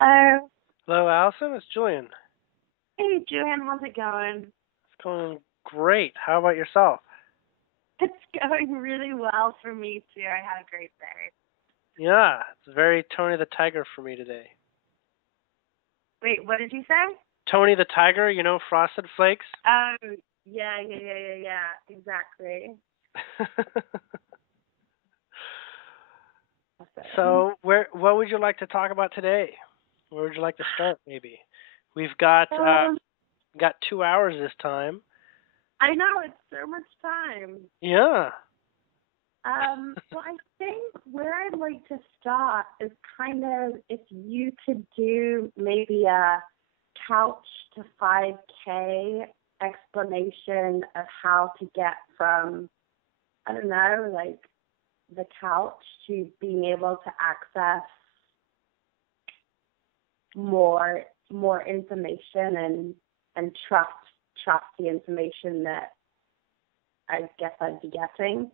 Oh, Hello, Alison. It's Julien. hey, Julien, how's it going? It's going great. How about yourself? It's going really well for me, too. I had a great day. Yeah, it's very Tony the Tiger for me today. Wait, what did you say? Tony the Tiger, Frosted Flakes. Oh, yeah, exactly. Awesome. So, what would you like to talk about today? Where would you like to start? Maybe we've got 2 hours this time. I know, it's so much time. Yeah. Well, I think where I'd like to start is kind of if you could do maybe a couch to 5K explanation of how to get from, I don't know, like the couch to being able to access more information and trust the information that I guess I'd be getting.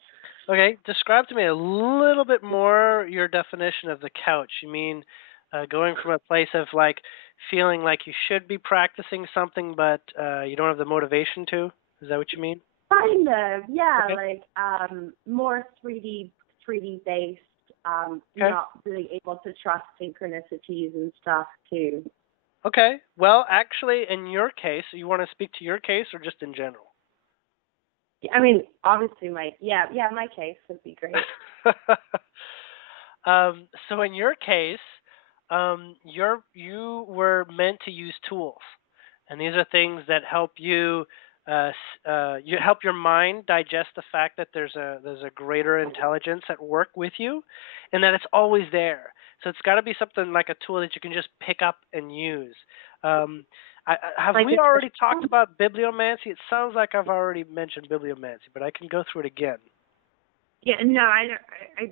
Okay. Describe to me a little bit more your definition of the couch. You mean going from a place of like feeling like you should be practicing something, but you don't have the motivation to? Is that what you mean? Kind of, yeah, Okay. like more 3D based, Okay. not really able to trust synchronicities and stuff too. Okay. Well, actually, in your case, you want to speak to your case or just in general? I mean, obviously my case would be great. So in your case, you were meant to use tools, and these are things that help you help your mind digest the fact that there's a greater intelligence at work with you, and that it's always there. So it's got to be something like a tool that you can just pick up and use. Um, have Like we a already talked crystal? about bibliomancy? It sounds like I've already mentioned bibliomancy, but I can go through it again. Yeah, no, I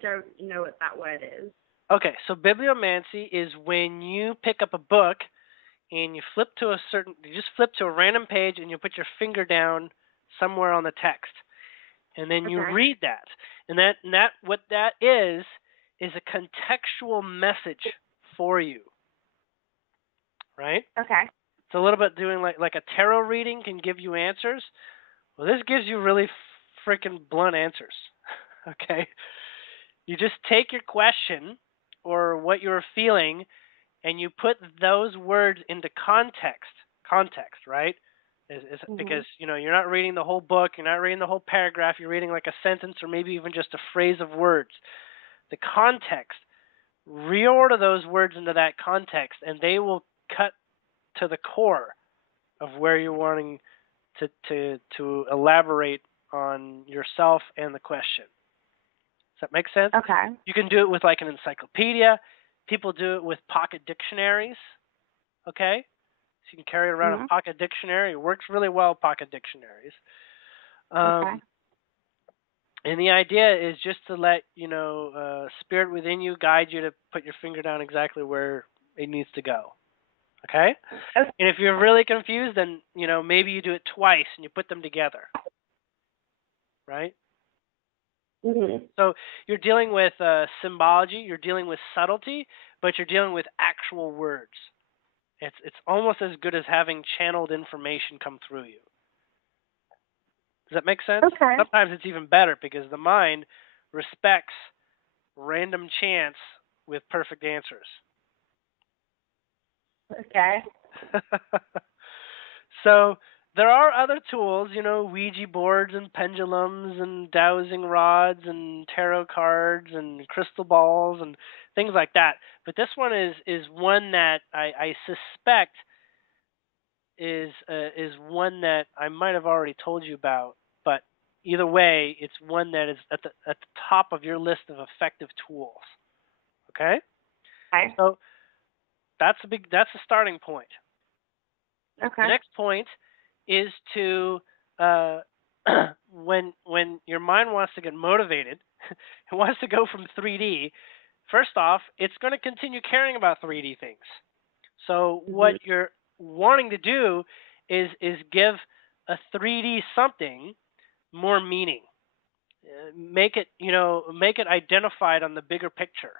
don't know what that word is. Okay, so bibliomancy is when you pick up a book and you just flip to a random page and you put your finger down somewhere on the text, and then you Okay. read that. And that what that is a contextual message for you, right? Okay. It's a little bit doing like a tarot reading can give you answers. Well, this gives you really freaking blunt answers. Okay? You just take your question or what you're feeling and you put those words into context, right? Because Mhm. you're not reading the whole book, you're not reading the whole paragraph, you're reading like a sentence or maybe even just a phrase of words. The context, reorder those words into that context, and they will cut to the core of where you're wanting to elaborate on yourself and the question. Does that make sense? Okay. You can do it with like an encyclopedia. People do it with pocket dictionaries. Okay, so you can carry around Mhm. a pocket dictionary. It works really well with pocket dictionaries. Okay. Um, and the idea is just to let spirit within you guide you to put your finger down exactly where it needs to go. Okay, Okay. and if you're really confused, then maybe you do it twice and you put them together, right? Mhm. So you're dealing with symbology, you're dealing with subtlety, but you're dealing with actual words. It's almost as good as having channeled information come through you. Does that make sense? Okay. Sometimes it's even better because the mind respects random chance with perfect answers. Okay. So there are other tools, Ouija boards and pendulums and dowsing rods and tarot cards and crystal balls and things like that. But this one is one that I suspect is one that I might have already told you about. But either way, it's one that is at the top of your list of effective tools. Okay, Okay. so that's a starting point. The Okay. next point is to uh, when your mind wants to get motivated, it wants to go from 3D. First off, it's going to continue caring about 3D things. So what Mhm. you're wanting to do is give a 3D something more meaning. Make it identified on the bigger picture.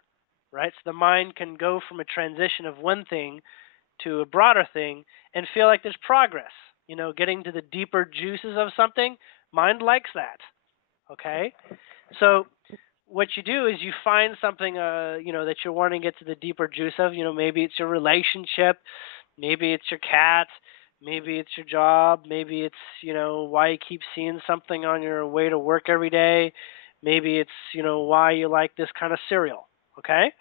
right? So the mind can go from a transition of one thing to a broader thing and feel like there's progress. Getting to the deeper juices of something, mind likes that. Okay? So what you do is you find something that you're wanting to get to the deeper juice of. Maybe it's your relationship, maybe it's your cat, maybe it's your job, maybe it's why you keep seeing something on your way to work every day, maybe it's why you like this kind of cereal. Okay?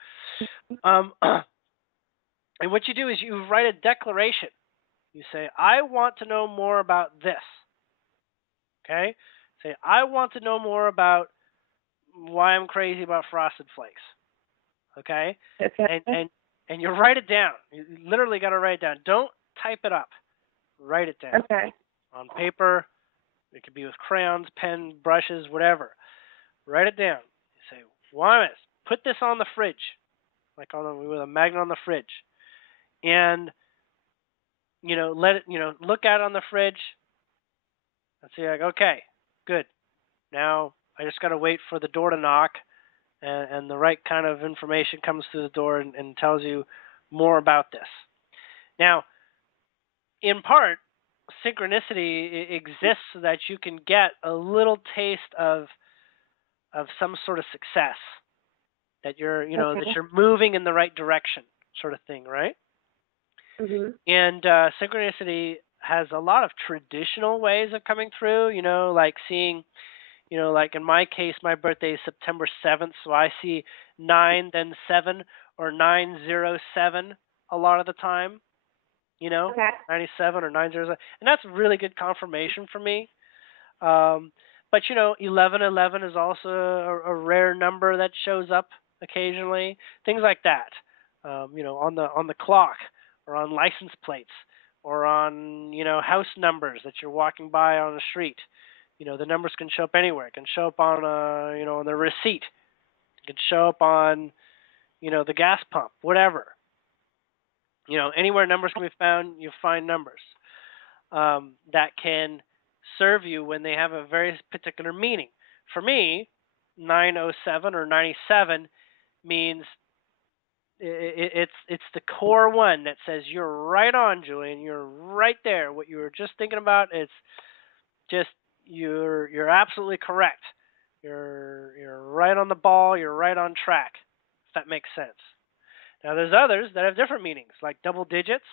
um and what you do is you write a declaration. You say, I want to know more about this. Okay? Say, I want to know more about why I'm crazy about Frosted Flakes. Okay? Okay. And you write it down. You literally got to write it down. Don't type it up. Write it down. Okay. On paper. It could be with crayons, pen, brushes, whatever. Write it down. You say, why put this on the fridge, like with a magnet on the fridge, and let it look at it on the fridge and say like, okay, good. Now I just got to wait for the door to knock, and the right kind of information comes through the door and tells you more about this. Now, in part, synchronicity exists so that you can get a little taste of some sort of success, that you're that you're moving in the right direction, sort of thing, right? Mhm. And synchronicity has a lot of traditional ways of coming through. Like seeing, like in my case, my birthday is September 7th, so I see 9 then 7 or 907 a lot of the time. Okay. 97 or 907, and that's really good confirmation for me. But 1111 is also a rare number that shows up occasionally. Things like that. On the clock or on license plates or on house numbers that you're walking by on the street. The numbers can show up anywhere. It can show up on on the receipt. It can show up on the gas pump, whatever. Anywhere numbers can be found, you find numbers that can serve you when they have a very particular meaning. For me, 907 or 97 means it's the core one that says you're right on, Julien. You're right there. What you were just thinking about, it's just you're absolutely correct. You're right on the ball. You're right on track. If that makes sense. Now there's others that have different meanings, like double digits.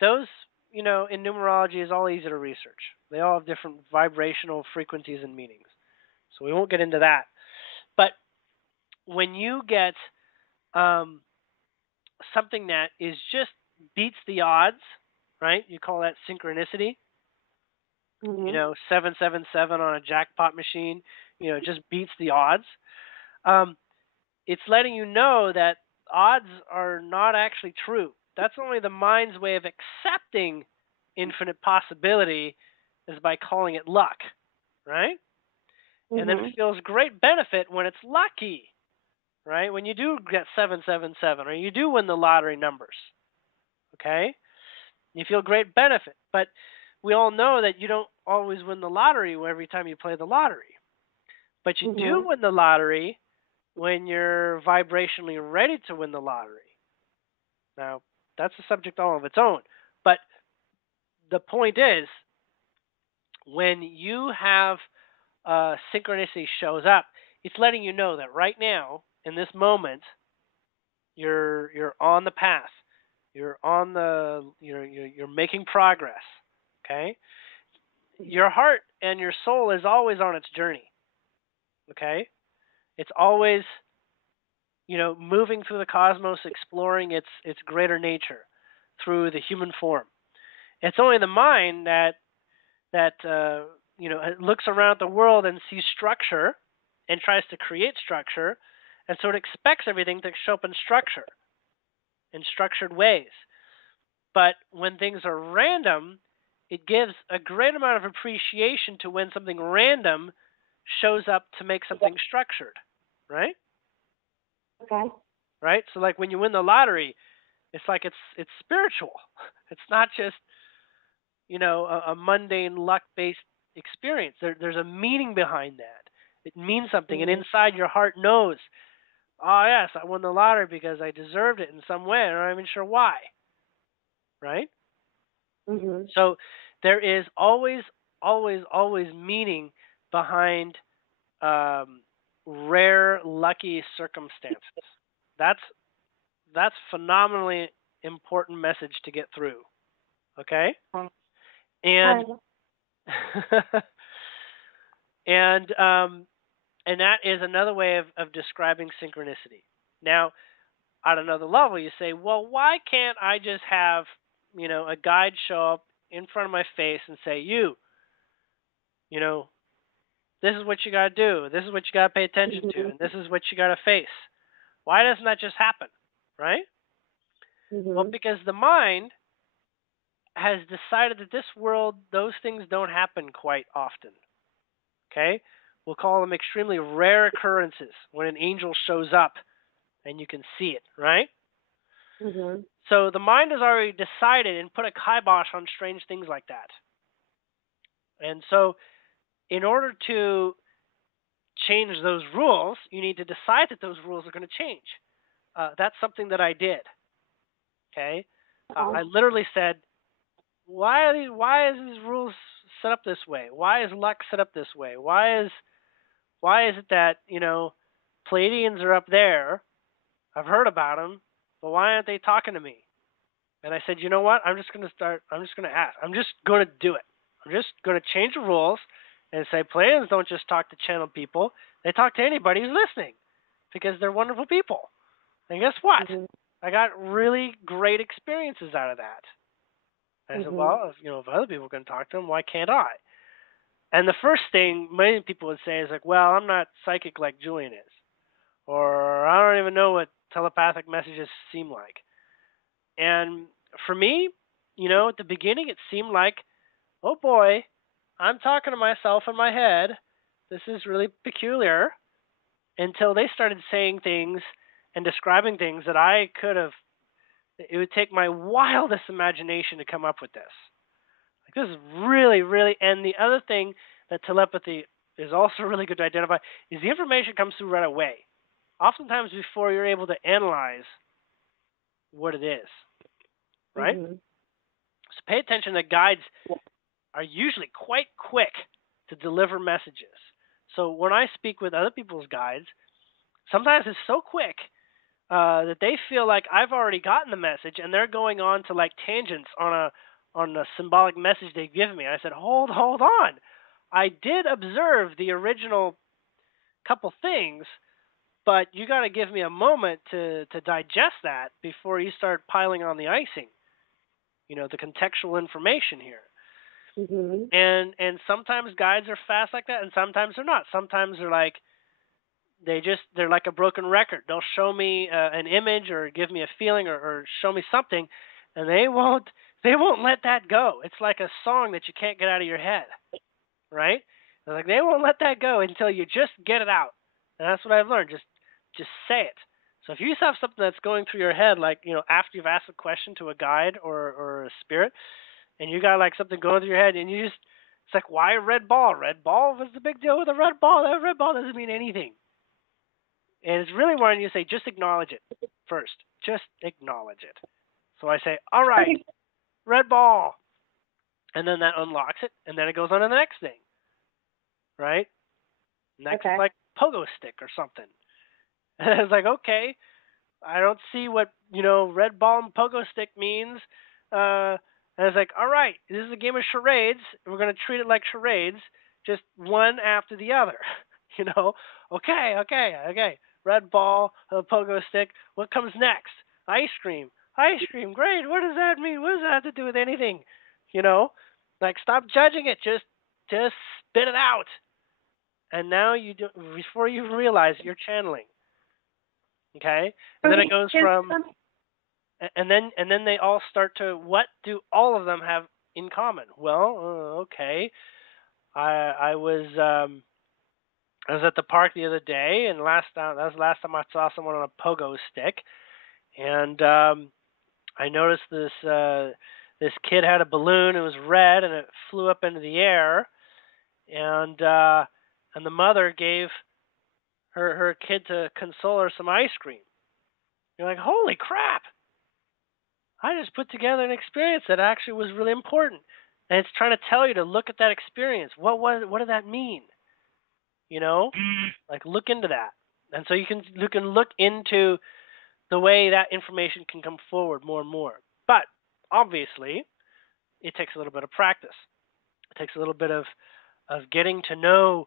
Those, in numerology is all easy to research. They all have different vibrational frequencies and meanings. So we won't get into that. But when you get something that is just beats the odds, right? You call that synchronicity. Mhm. 777 on a jackpot machine, just beats the odds. It's letting you know that odds are not actually true. That's only the mind's way of accepting infinite possibility is by calling it luck, right? And then it feels great benefit when it's lucky, right? When you do get 777 or you do win the lottery numbers, okay? You feel great benefit. But we all know that you don't always win the lottery every time you play the lottery. But you do win the lottery when you're vibrationally ready to win the lottery. Now, that's a subject all of its own. But the point is, when you have synchronicity shows up, it's letting you know that right now, in this moment, you're on the path. You're making progress. Okay? Your heart and your soul is always on its journey. Okay? It's always moving through the cosmos, exploring its greater nature through the human form. It's only the mind that looks around the world and sees structure and tries to create structure, and so it expects everything to show up in structure, in structured ways. But when things are random, it gives a great amount of appreciation to when something random shows up to make something structured, right? Okay. Right? So like when you win the lottery, it's like it's spiritual. It's not just a mundane luck-based experience. There's a meaning behind that. It means something, and inside your heart knows Oh yes, I won the lottery because I deserved it in some way. I'm not even sure why. Right? Mhm. So there is always, always, always meaning behind um, rare, lucky circumstances. That's phenomenally important message to get through. Okay, Okay. and Okay. and that is another way of describing synchronicity. Now, at another level, you say, well, why can't I just have a guide show up in front of my face and say, you know, this is what you got to do. This is what you got to pay attention to, Mhm. and this is what you got to face. Why doesn't that just happen, right? Well, Mhm. because the mind has decided that this world, those things don't happen quite often. Okay? We'll call them extremely rare occurrences when an angel shows up and you can see it, right? Mhm. So the mind has already decided and put a kibosh on strange things like that. And so, in order to change those rules, you need to decide that those rules are going to change. That's something that I did. Okay, I Okay. literally said, "Why are these? Why is these rules set up this way? Why is luck set up this way? Why is it that Pleiadians are up there? I've heard about them, but why aren't they talking to me?" And I said, you know what? I'm just going to start. I'm just going to ask. I'm just going to do it. I'm just going to change the rules and say Pleiadians don't just talk to channel people. They talk to anybody who's listening because they're wonderful people. And guess what? Mhm. I got really great experiences out of that. And I said, Mhm. well, if other people can talk to them, why can't I? And the first thing many people would say is like, well, I'm not psychic like Julien is, or I don't even know what telepathic messages seem like. And for me, at the beginning, it seemed like, oh boy, I'm talking to myself in my head. This is really peculiar. Until they started saying things and describing things that I could have, it would take my wildest imagination to come up with this. Like, this is really, really, and the other thing that telepathy is also really good to identify is the information comes through right away. Oftentimes before you're able to analyze what it is, right? Mhm. So pay attention that guides are usually quite quick to deliver messages. So when I speak with other people's guides, sometimes it's so quick that they feel like I've already gotten the message, and they're going on to like tangents on a symbolic message they've given me. I said, hold on. I did observe the original couple things, but you got to give me a moment to digest that before you start piling on the icing. The contextual information here. Mhm. And sometimes guides are fast like that, and sometimes they're not. Sometimes they're like they're like a broken record. They'll show me an image or give me a feeling or show me something, and they won't let that go. It's like a song that you can't get out of your head, right? They're like they won't let that go until you just get it out. And that's what I've learned. Just say it. So if you have something that's going through your head, like after you've asked a question to a guide or a spirit, and you got like something going through your head, and it's like, why a red ball? Red ball? What's the big deal with a red ball? That red ball doesn't mean anything. And it's really wanting you to say, just acknowledge it first. Just acknowledge it. So I say, all right, Okay. red ball. And then that unlocks it, and then it goes on to the next thing, right? Next, Okay. like pogo stick or something. And it's like, okay, I don't see what, red ball and pogo stick means. And it's like, all right, this is a game of charades. We're going to treat it like charades, just one after the other. you know, okay. Red ball, pogo stick. What comes next? Ice cream. Ice cream, great. What does that mean? What does that have to do with anything? You know, like stop judging it. Just spit it out. And now you do, before you realize you're channeling. Okay, and then it Okay. goes from and then they all start to, what do all of them have in common? Well, okay, I was at the park the other day, and that was the last time I saw someone on a pogo stick, and I noticed this kid had a balloon. It was red, and it flew up into the air, and the mother gave her kid to console her some ice cream. You're like, holy crap! I just put together an experience that actually was really important, and it's trying to tell you to look at that experience. What did that mean? You know, like look into that, and so you can look into the way that information can come forward more and more. But obviously, it takes a little bit of practice. It takes a little bit of getting to know,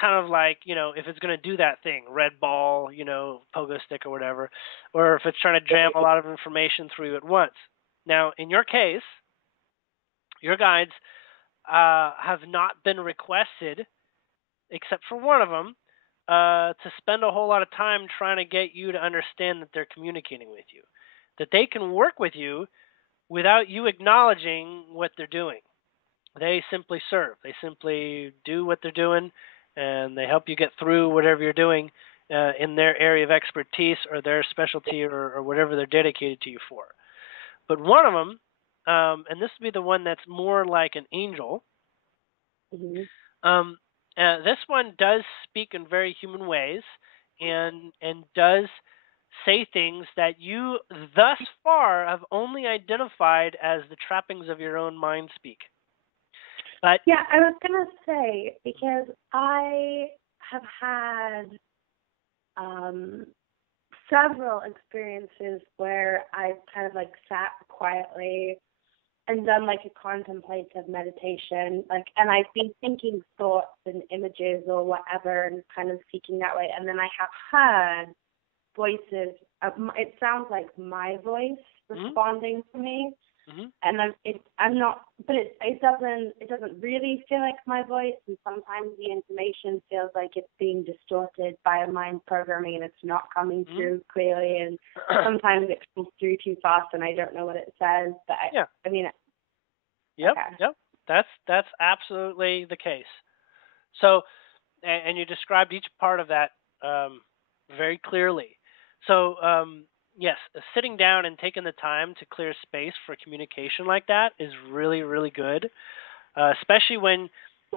kind of like, if it's going to do that thing, red ball, pogo stick or whatever, or if it's trying to jam a lot of information through you at once. Now, in your case, your guides have not been requested, except for one of them, to spend a whole lot of time trying to get you to understand that they're communicating with you, that they can work with you without you acknowledging what they're doing. They simply serve. They simply do what they're doing, and they help you get through whatever you're doing in their area of expertise or their specialty or whatever they're dedicated to you for. But one of them, and this would be the one that's more like an angel, this one does speak in very human ways and does say things that you thus far have only identified as the trappings of your own mind speak. But yeah, I was going to say, because I have had several experiences where I've kind of like sat quietly and done like a contemplative meditation, and I've been thinking thoughts and images or whatever and kind of speaking that way, and then I have heard voices. It sounds like my voice responding to me, and I'm not, but it doesn't really feel like my voice, and sometimes the information feels like it's being distorted by a mind programming and it's not coming through clearly, and sometimes it comes through too fast and I don't know what it says. But I mean, yep. That's absolutely the case. So, and you described each part of that very clearly. So, yes, sitting down and taking the time to clear space for communication like that is really, really good, especially when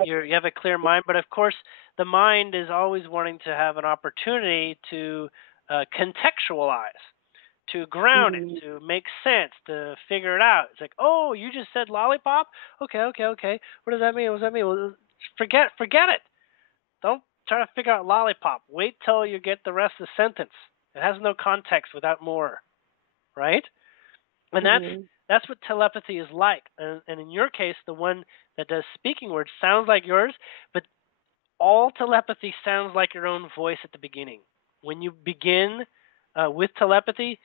you have a clear mind. But of course, the mind is always wanting to have an opportunity to contextualize, to ground it, to make sense, to figure it out. It's like, oh, you just said lollipop? Okay. What does that mean? What does that mean? Well, forget it. Don't try to figure out lollipop. Wait till you get the rest of the sentence. It has no context without more, right? And that's what telepathy is like. And in your case, the one that does speaking words sounds like yours, but all telepathy sounds like your own voice at the beginning. When you begin with telepathy,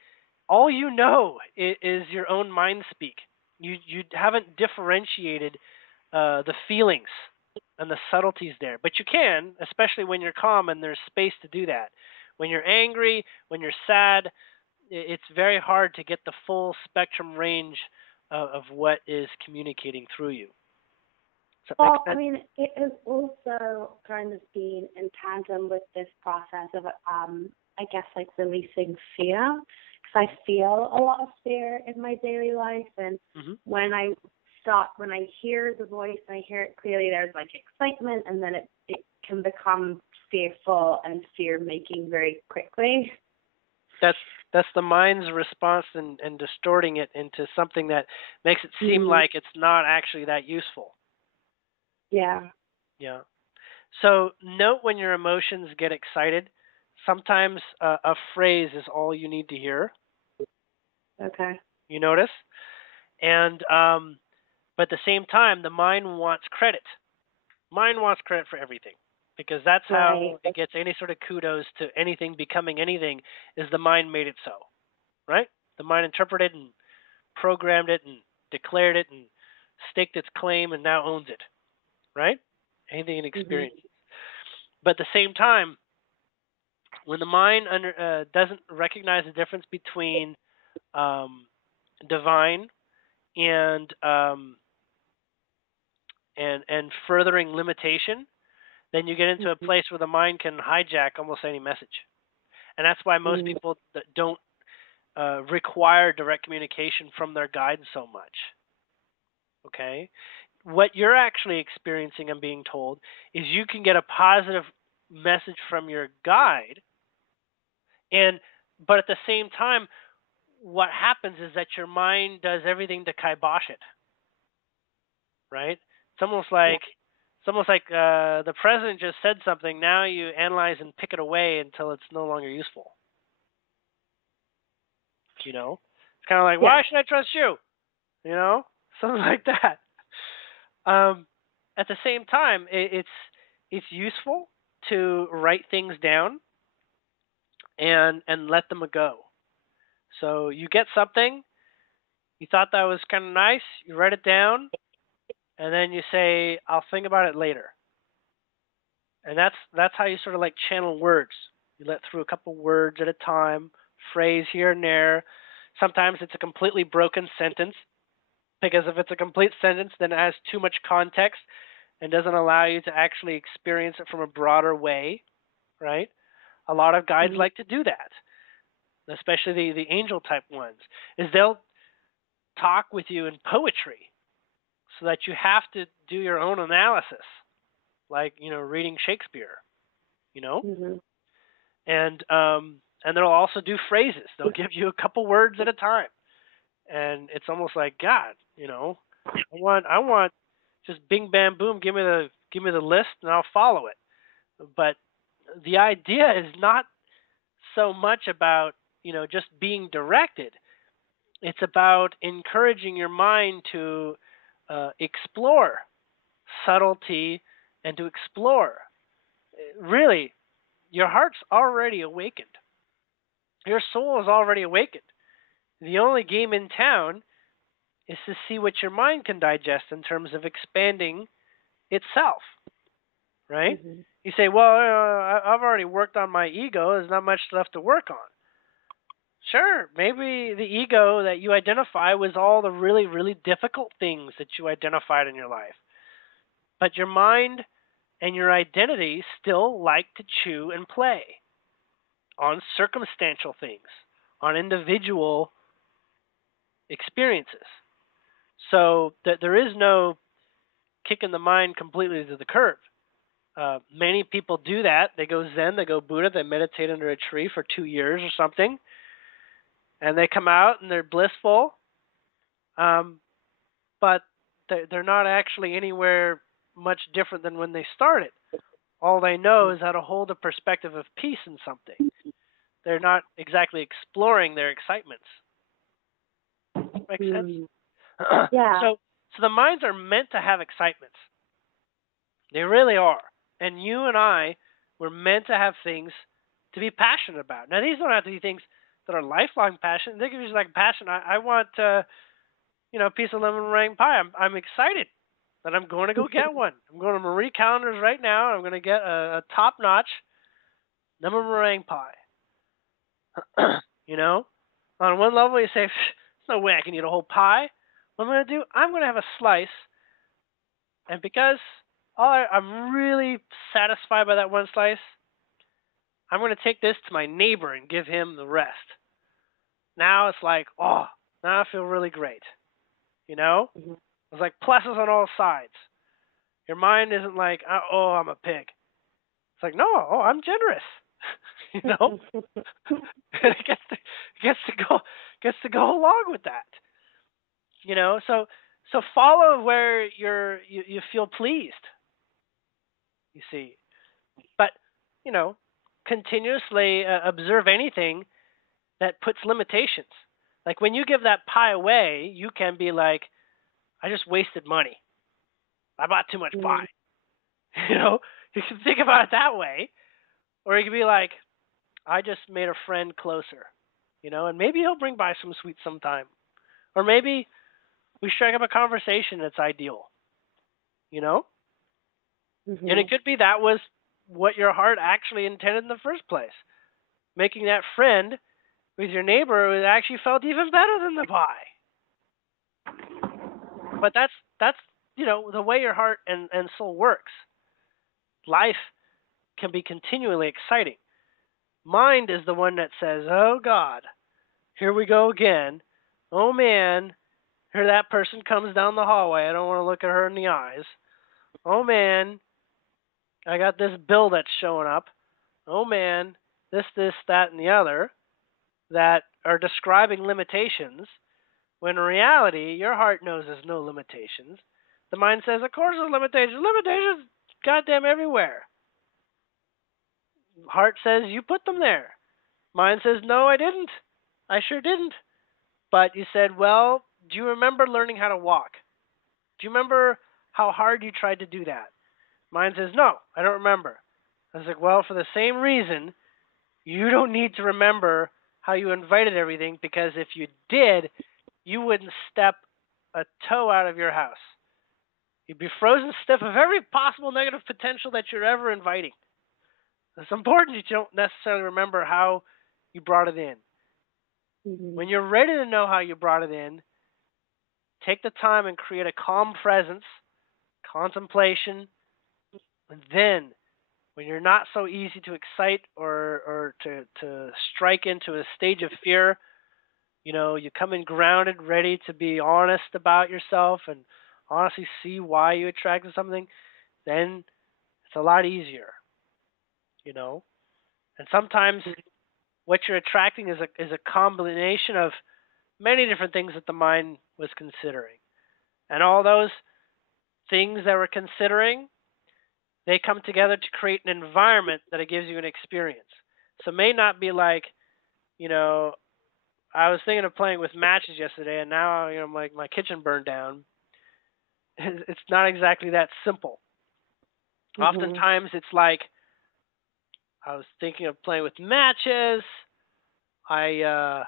all you know is your own mind speak. You haven't differentiated the feelings and the subtleties there, but you can, especially when you're calm and there's space to do that. When you're angry, when you're sad, it's very hard to get the full spectrum range of what is communicating through you. Well, I mean, it has also kind of been in tandem with this process of, I guess, like releasing fear, because I feel a lot of fear in my daily life, and when I hear the voice and I hear it clearly, there's like excitement, and then it can become fearful and fear-making very quickly. That's the mind's response and distorting it into something that makes it seem like it's not actually that useful. Yeah. So note when your emotions get excited. Sometimes a phrase is all you need to hear. Okay. You notice? And but at the same time, the mind wants credit. Mind wants credit for everything, because that's how it gets any sort of kudos to anything becoming anything, is the mind made it so, right? The mind interpreted and programmed it and declared it and staked its claim and now owns it, right? Anything it experiences. But at the same time, when the mind doesn't recognize the difference between divine and furthering limitation, then you get into a place where the mind can hijack almost any message. And that's why most people don't require direct communication from their guide so much. Okay? What you're actually experiencing and being told is you can get a positive message from your guide, but at the same time, what happens is that your mind does everything to kibosh it, right? It's almost like the president just said something. Now you analyze and pick it away until it's no longer useful. It's kind of like, why should I trust you? Something like that. At the same time, it's useful to write things down and let them go. So you get something, you thought that was kind of nice, you write it down, and then you say, I'll think about it later. And that's how you sort of like channel words. You let through a couple words at a time, phrase here and there. Sometimes it's a completely broken sentence, because if it's a complete sentence, then it has too much context and doesn't allow you to actually experience it from a broader way, right? A lot of guides like to do that, especially the angel type ones, is they'll talk with you in poetry so that you have to do your own analysis, like, reading Shakespeare, and they'll also do phrases. They'll give you a couple words at a time, and it's almost like, God, I want just bing bam boom, give me the list and I'll follow it. But the idea is not so much about just being directed. It's about encouraging your mind to explore subtlety and to explore. Really, your heart's already awakened. Your soul is already awakened. The only game in town is to see what your mind can digest in terms of expanding itself, right? You say, well, I've already worked on my ego. There's not much left to work on. Sure, maybe the ego that you identify was all the really, really difficult things that you identified in your life. But your mind and your identity still like to chew and play on circumstantial things, on individual experiences. So that there is no kicking the mind completely to the curb. Many people do that. They go Zen, they go Buddha, they meditate under a tree for 2 years or something, and they come out and they're blissful, but they're not actually anywhere much different than when they started. All they know is how to hold a perspective of peace in something. They're not exactly exploring their excitements. Makes sense? Yeah. So the minds are meant to have excitements. They really are. And you and I were meant to have things to be passionate about. Now, these don't have to be things that are lifelong passion. They can be just like passion. I want, a piece of lemon meringue pie. I'm excited that I'm going to go get one. I'm going to Marie Callender's right now. And I'm going to get a top-notch lemon meringue pie. On one level, you say, there's no way I can eat a whole pie. What I'm going to do, I'm going to have a slice. And because I'm really satisfied by that one slice, I'm going to take this to my neighbor and give him the rest. Now it's like, now I feel really great. It's like pluses on all sides. Your mind isn't like, I'm a pig. It's like, no, I'm generous. And it gets to go along with that. So follow where you feel pleased. You see, but continuously observe anything that puts limitations. Like when you give that pie away, you can be like, I just wasted money. I bought too much pie. You can think about it that way, or you can be like, I just made a friend closer. And maybe he'll bring by some sweets sometime, or maybe we strike up a conversation that's ideal. And it could be that was what your heart actually intended in the first place. Making that friend with your neighbor who actually felt even better than the pie. But that's the way your heart and soul works. Life can be continually exciting. Mind is the one that says, oh God, here we go again. Oh man, here that person comes down the hallway. I don't want to look at her in the eyes. Oh man, I got this bill that's showing up. Oh man, this, that, and the other that are describing limitations, when in reality, your heart knows there's no limitations. The mind says, of course there's limitations. Limitations goddamn everywhere. Heart says, you put them there. Mind says, no, I didn't. I sure didn't. But you said, well, do you remember learning how to walk? Do you remember how hard you tried to do that? Mind says, no, I don't remember. I was like, well, for the same reason, you don't need to remember how you invited everything, because if you did, you wouldn't step a toe out of your house. You'd be frozen stiff of every possible negative potential that you're ever inviting. It's important that you don't necessarily remember how you brought it in. Mm-hmm. When you're ready to know how you brought it in, take the time and create a calm presence, contemplation, and then when you're not so easy to excite or to strike into a stage of fear, you come in grounded, ready to be honest about yourself and honestly see why you attracted something, then it's a lot easier, And sometimes what you're attracting is a combination of many different things that the mind was considering. And all those things that we're considering, they come together to create an environment that it gives you an experience. So it may not be like, I was thinking of playing with matches yesterday, and now my kitchen burned down. It's not exactly that simple. Mm-hmm. Oftentimes it's like I was thinking of playing with matches. I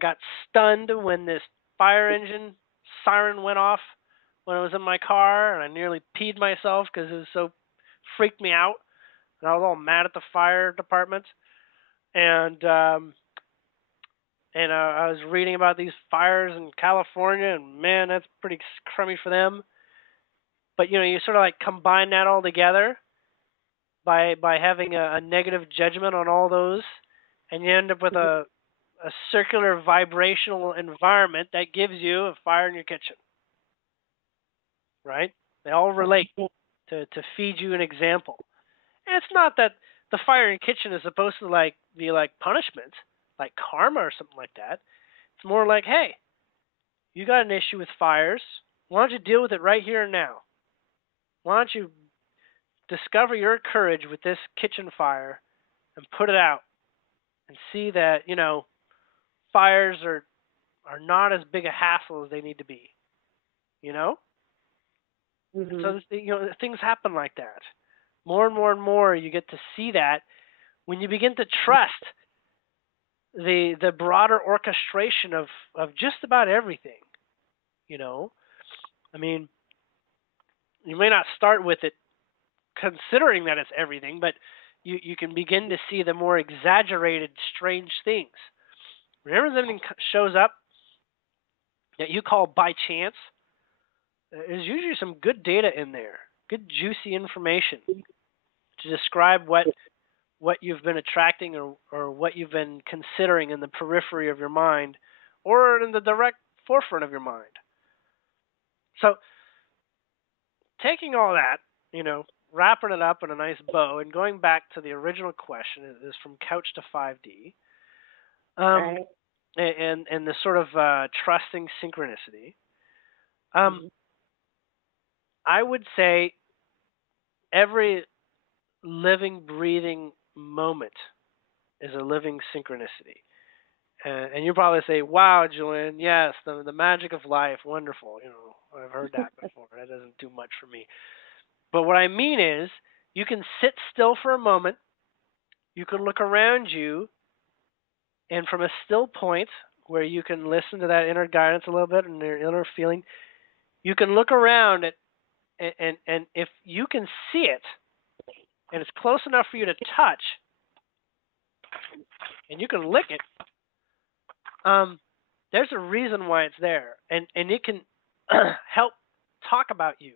got stunned when this fire engine siren went off when I was in my car, and I nearly peed myself because it was so freaked me out. And I was all mad at the fire department. And I was reading about these fires in California, and man, that's pretty crummy for them. But you sort of like combine that all together by having a negative judgment on all those, and you end up with a circular vibrational environment that gives you a fire in your kitchen. Right? They all relate to feed you an example. And it's not that the fire in your kitchen is supposed to be like punishment, like karma or something like that. It's more like, hey, you got an issue with fires. Why don't you deal with it right here and now? Why don't you discover your courage with this kitchen fire and put it out and see that, fires are not as big a hassle as they need to be. Mm-hmm. So things happen like that. More and more and more you get to see that when you begin to trust the broader orchestration of just about everything. I mean, you may not start with it considering that it's everything, but you can begin to see the more exaggerated, strange things. Whenever something shows up that you call by chance, there's usually some good data in there, good juicy information to describe what you've been attracting or what you've been considering in the periphery of your mind or in the direct forefront of your mind. So taking all that, wrapping it up in a nice bow and going back to the original question, is from couch to 5D. Right. And the sort of trusting synchronicity. I would say every living, breathing moment is a living synchronicity. And you probably say, wow, Julien, yes, the magic of life, wonderful. I've heard that before. That doesn't do much for me. But what I mean is, you can sit still for a moment. You can look around you, and from a still point where you can listen to that inner guidance a little bit and your inner feeling, you can look around and if you can see it, and it's close enough for you to touch, and you can lick it, there's a reason why it's there, and it can help talk about you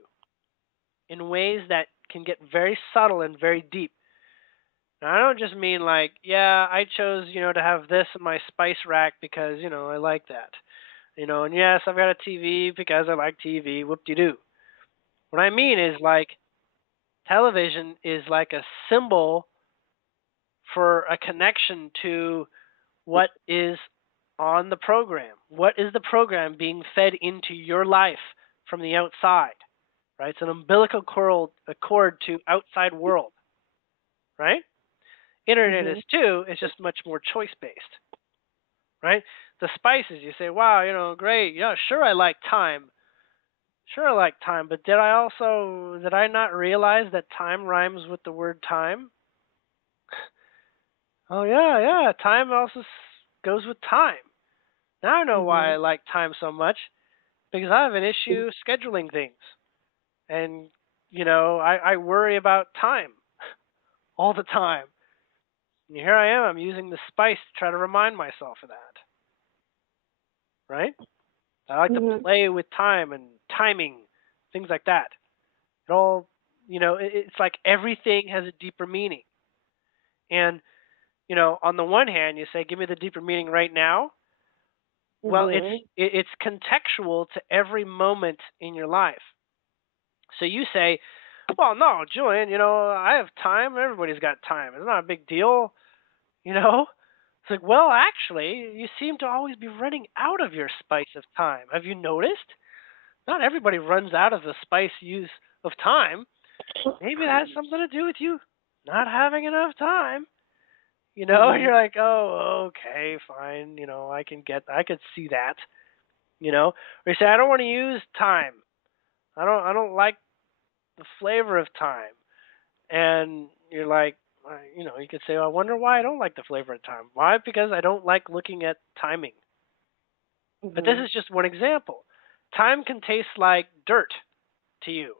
in ways that can get very subtle and very deep. Now, I don't just mean like, yeah, I chose, to have this in my spice rack because, I like that. And yes, I've got a TV because I like TV, whoop-de-doo. What I mean is like, television is like a symbol for a connection to what is on the program. What is the program being fed into your life from the outside? Right? It's an umbilical cord to outside world. Right? Internet is too. It's just much more choice based. Right? The spices, you say, wow, great. Yeah, sure, I like thyme. Sure, I like time, but did I not realize that time rhymes with the word time? Oh yeah, time also goes with time. Now I know why I like time so much, because I have an issue scheduling things, and I worry about time all the time. And here I am, I'm using the spice to try to remind myself of that. Right? I like to play with time and timing, things like that. It all, it's like everything has a deeper meaning. And, on the one hand, you say, give me the deeper meaning right now. Well, it's contextual to every moment in your life. So you say, well, no, Julien, I have time. Everybody's got time. It's not a big deal, It's like, well, actually, you seem to always be running out of your spice of time. Have you noticed? Not everybody runs out of the spice use of time. Maybe that has something to do with you not having enough time. You're like, oh, okay, fine. I could see that. Or you say, I don't want to use time. I don't like the flavor of time. And you're like, you could say, I wonder why I don't like the flavor of time. Why? Because I don't like looking at timing. But this is just one example. Time can taste like dirt to you,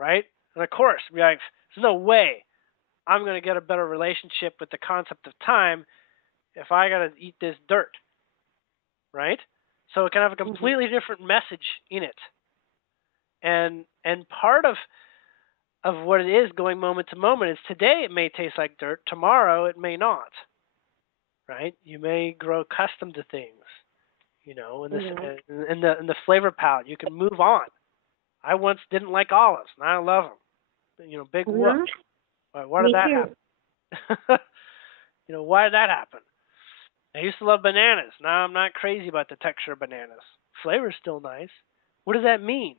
right? And of course, there's no way I'm going to get a better relationship with the concept of time if I got to eat this dirt, right? So it can have a completely different message in it. And part of what it is going moment to moment is today it may taste like dirt, tomorrow it may not, right? You may grow accustomed to things, in the flavor palette. You can move on. I once didn't like olives, now I love them. Big whoop. Why did that happen? Why did that happen? I used to love bananas. Now I'm not crazy about the texture of bananas. Flavor's still nice. What does that mean?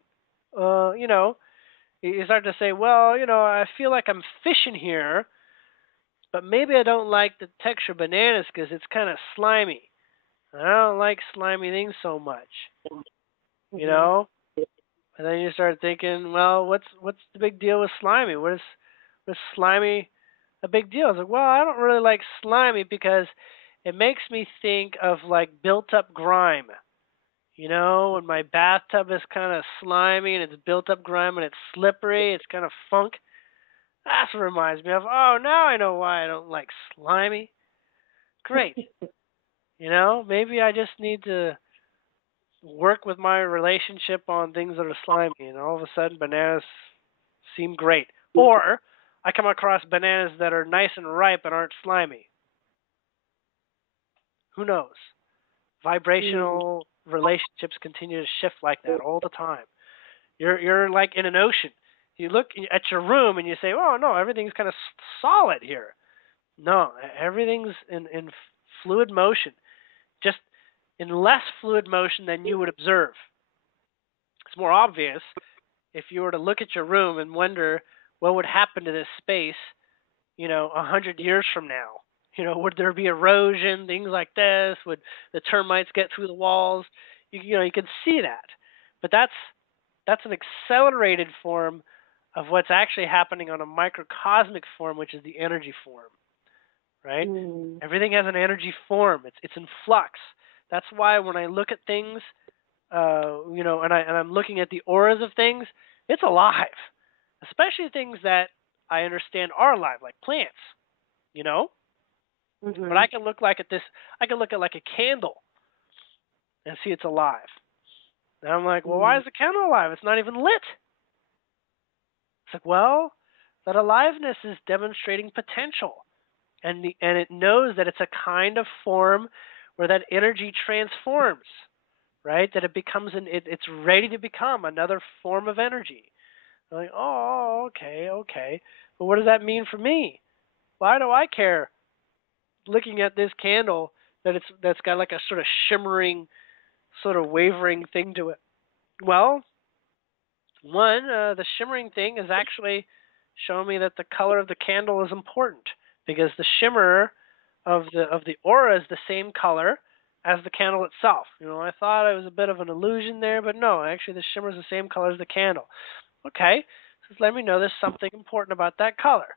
You start to say, well, I feel like I'm fishing here, but maybe I don't like the texture of bananas because it's kind of slimy. I don't like slimy things so much. And then you start thinking, well, what's the big deal with slimy? What is slimy a big deal? I was like, well, I don't really like slimy because it makes me think of like built up grime. When my bathtub is kind of slimy and it's built up grime and it's slippery, it's kind of funk. That's what it reminds me of. Oh, now I know why I don't like slimy. Great. Maybe I just need to work with my relationship on things that are slimy, and all of a sudden bananas seem great. Or I come across bananas that are nice and ripe and aren't slimy. Who knows? Vibrational relationships continue to shift like that all the time. You're like in an ocean. You look at your room and you say, "Oh no, everything's kind of solid here." No, everything's in fluid motion, just in less fluid motion than you would observe. It's more obvious if you were to look at your room and wonder what would happen to this space, 100 years from now. Would there be erosion, things like this? Would the termites get through the walls? You can see that, but that's an accelerated form of what's actually happening on a microcosmic form, which is the energy form, right? Everything has an energy form. It's in flux. That's why when I look at things, and I'm looking at the auras of things, it's alive, especially things that I understand are alive, like plants, But I can look at like a candle and see it's alive. And I'm like, well, why is the candle alive? It's not even lit. It's like, well, that aliveness is demonstrating potential, and it knows that it's a kind of form where that energy transforms, right? That it becomes it's ready to become another form of energy. Like, oh, okay, okay. But what does that mean for me? Why do I care? Looking at this candle that's got like a sort of shimmering, sort of wavering thing to it. Well, one, the shimmering thing is actually showing me that the color of the candle is important because the shimmer of the aura is the same color as the candle itself. I thought it was a bit of an illusion there, but no, actually the shimmer is the same color as the candle. Okay, so let me know there's something important about that color.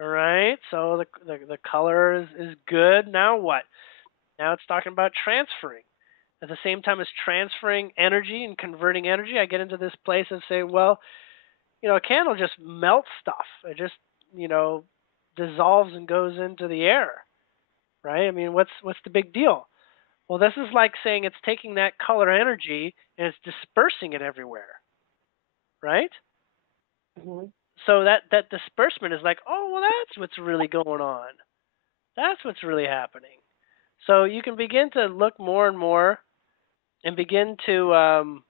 All right, so the color is good. Now what? Now it's talking about transferring. At the same time as transferring energy and converting energy, I get into this place of saying, well, a candle just melts stuff. It just, you know, dissolves and goes into the air, right? I mean, what's the big deal? Well, this is like saying it's taking that color energy and it's dispersing it everywhere, right? Mm-hmm. So that disbursement is like, oh, well, that's what's really going on. That's what's really happening. So you can begin to look more and more and begin to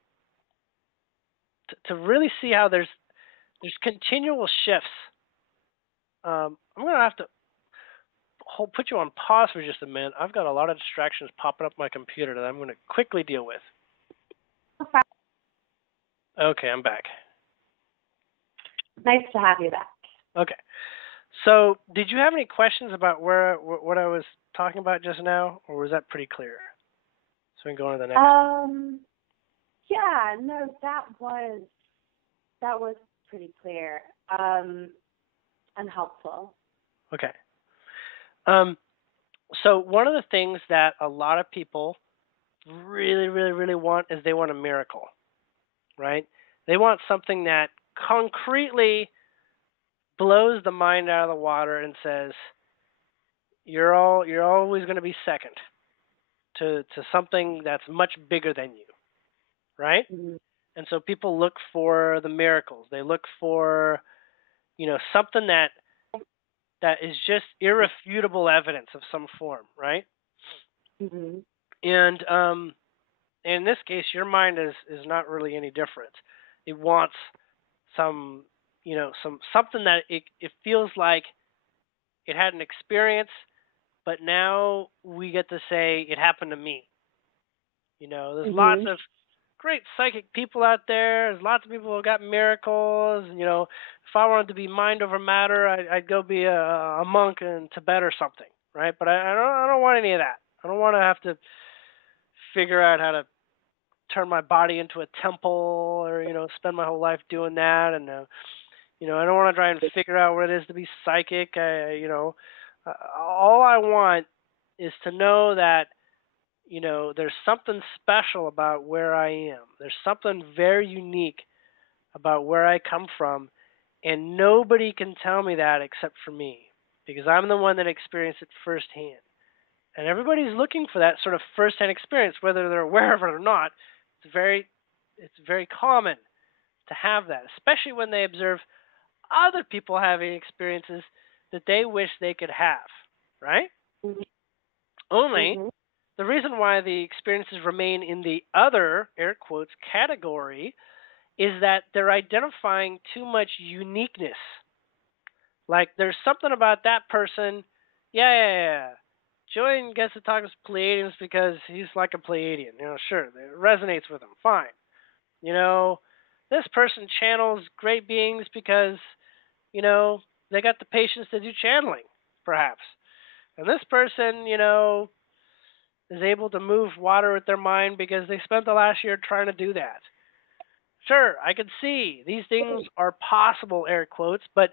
really see how there's continual shifts. I'm gonna have to put you on pause for just a minute. I've got a lot of distractions popping up my computer that I'm going to quickly deal with. Okay. Okay, I'm back. Nice to have you back. Okay. So, did you have any questions about what I was talking about just now, or was that pretty clear? So we can go on to the next. Yeah, no, that was pretty clear, and helpful. Okay. So one of the things that a lot of people really, really, really want is they want a miracle, right? They want something that concretely blows the mind out of the water and says you're always going to be second to something that's much bigger than you, right? Mm-hmm. And so people look for the miracles. They look for something that is just irrefutable evidence of some form, right? Mm-hmm. And in this case, your mind is not really any different. It wants some something that it feels like it had an experience, but now we get to say it happened to me. There's lots Mm-hmm. of great psychic people out there. There's lots of people who got miracles. If I wanted to be mind over matter, I'd go be a monk in Tibet or something, right? But I don't want any of that. I don't want to have to figure out how to turn my body into a temple or spend my whole life doing that. And I don't want to try and figure out what it is to be psychic. All I want is to know that there's something special about where I am. There's something very unique about where I come from, and nobody can tell me that except for me, because I'm the one that experienced it firsthand. And everybody's looking for that sort of firsthand experience, whether they're aware of it or not. It's very common to have that, especially when they observe other people having experiences that they wish they could have, right? Only Mm-hmm. the reason why the experiences remain in the other, air quotes, category is that they're identifying too much uniqueness. Like there's something about that person. Yeah. Julien gets to talk with Pleiadians because he's like a Pleiadian. Sure, it resonates with him. Fine. This person channels great beings because, they got the patience to do channeling, perhaps. And this person, is able to move water with their mind because they spent the last year trying to do that. Sure, I can see these things are possible, air quotes, but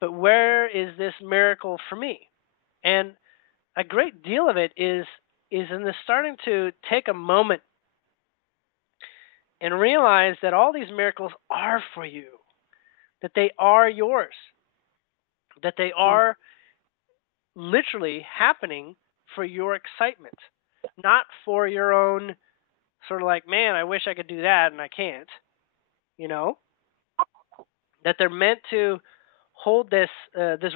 where is this miracle for me? And a great deal of it is in the starting to take a moment and realize that all these miracles are for you, that they are yours, that they are literally happening for your excitement, not for your own sort of like, man, I wish I could do that and I can't, you know, that they're meant to hold this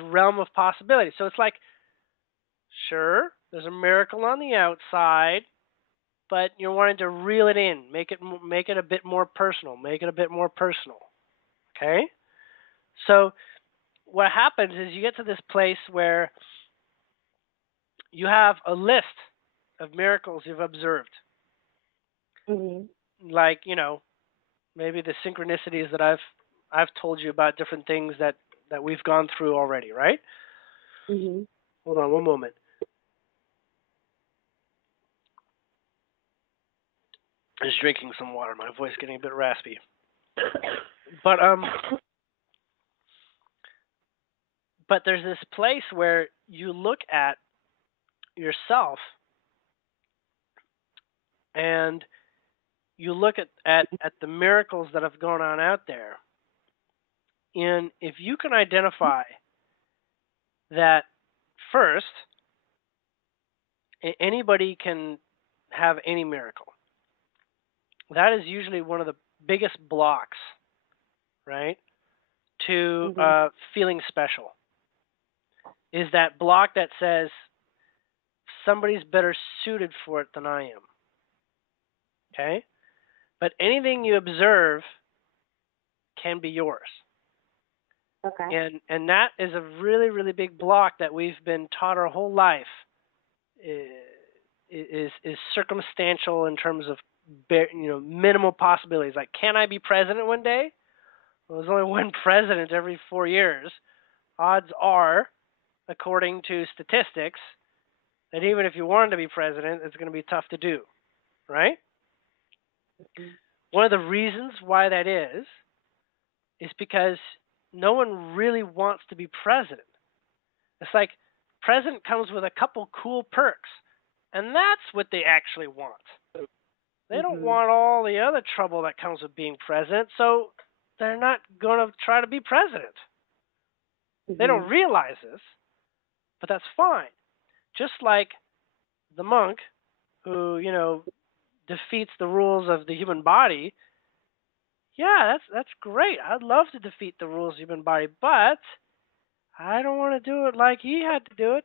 realm of possibility. So it's like, sure, there's a miracle on the outside, but you're wanting to reel it in, make it a bit more personal, make it a bit more personal. Okay? So what happens is you get to this place where you have a list of miracles you've observed. Like, maybe the synchronicities that I've told you about, different things that we've gone through already, right? Hold on one moment. I was drinking some water. My voice getting a bit raspy. But there's this place where you look at yourself and you look at the miracles that have gone on out there. And if you can identify that, first, anybody can have any miracle. That is usually one of the biggest blocks, right, to feeling special. Is that block that says somebody's better suited for it than I am. Okay? But anything you observe can be yours. Okay. And that is a really, really big block that we've been taught our whole life is circumstantial in terms of minimal possibilities. Like, can I be president one day? Well, there's only one president every 4 years. Odds are, according to statistics, that even if you wanted to be president, it's going to be tough to do, right? One of the reasons why that is because no one really wants to be president. It's like president comes with a couple cool perks, and that's what they actually want. They don't want all the other trouble that comes with being president, so they're not going to try to be president. They don't realize this, but that's fine. Just like the monk who, defeats the rules of the human body. Yeah, that's great. I'd love to defeat the rules of the human body, but I don't want to do it like he had to do it.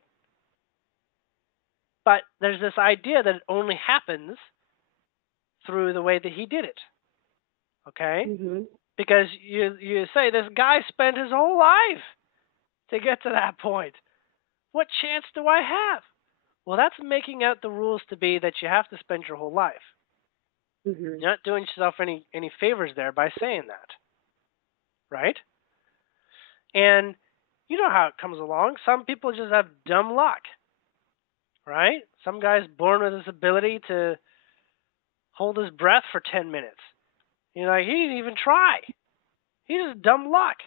But there's this idea that it only happens through the way that he did it. Okay? Because you say, this guy spent his whole life to get to that point. What chance do I have? Well, that's making out the rules to be that you have to spend your whole life. You're not doing yourself any favors there by saying that. Right? And you know how it comes along. Some people just have dumb luck. Right? Some guy's born with this ability to hold his breath for 10 minutes. You're like, he didn't even try. He just dumb luck.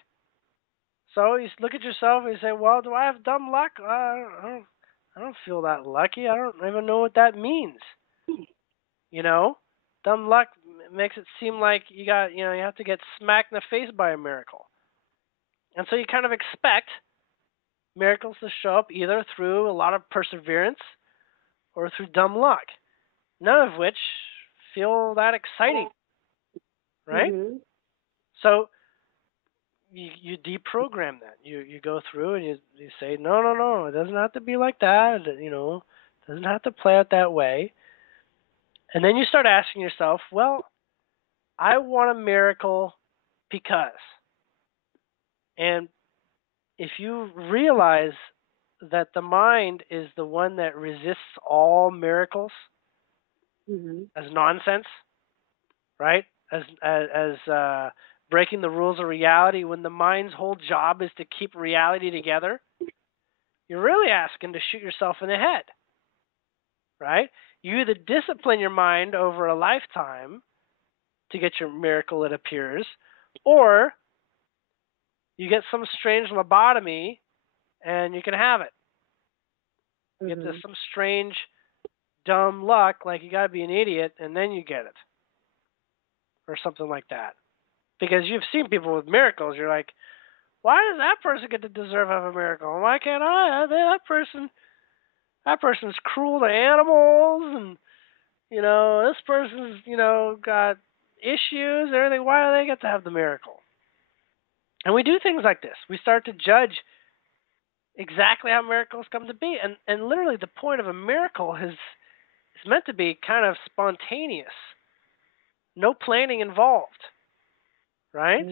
So you look at yourself and you say, well, do I have dumb luck? I don't feel that lucky. I don't even know what that means. Dumb luck makes it seem like you have to get smacked in the face by a miracle. And so you kind of expect miracles to show up either through a lot of perseverance or through dumb luck, none of which feel that exciting, right? So you deprogram that. You go through and you say, no, it doesn't have to be like that. It doesn't have to play out that way. And then you start asking yourself, well, I want a miracle because. And if you realize that the mind is the one that resists all miracles as nonsense, right? As breaking the rules of reality, when the mind's whole job is to keep reality together, you're really asking to shoot yourself in the head, right? You either discipline your mind over a lifetime to get your miracle, it appears, or you get some strange lobotomy and you can have it. You get some strange, dumb luck, like you got to be an idiot, and then you get it. Or something like that. Because you've seen people with miracles, you're like, why does that person get to deserve to have a miracle? Why can't I? That person's cruel to animals, and this person's got issues and everything. Why do they get to have the miracle? And we do things like this. We start to judge exactly how miracles come to be, and literally the point of a miracle is meant to be kind of spontaneous, no planning involved, right?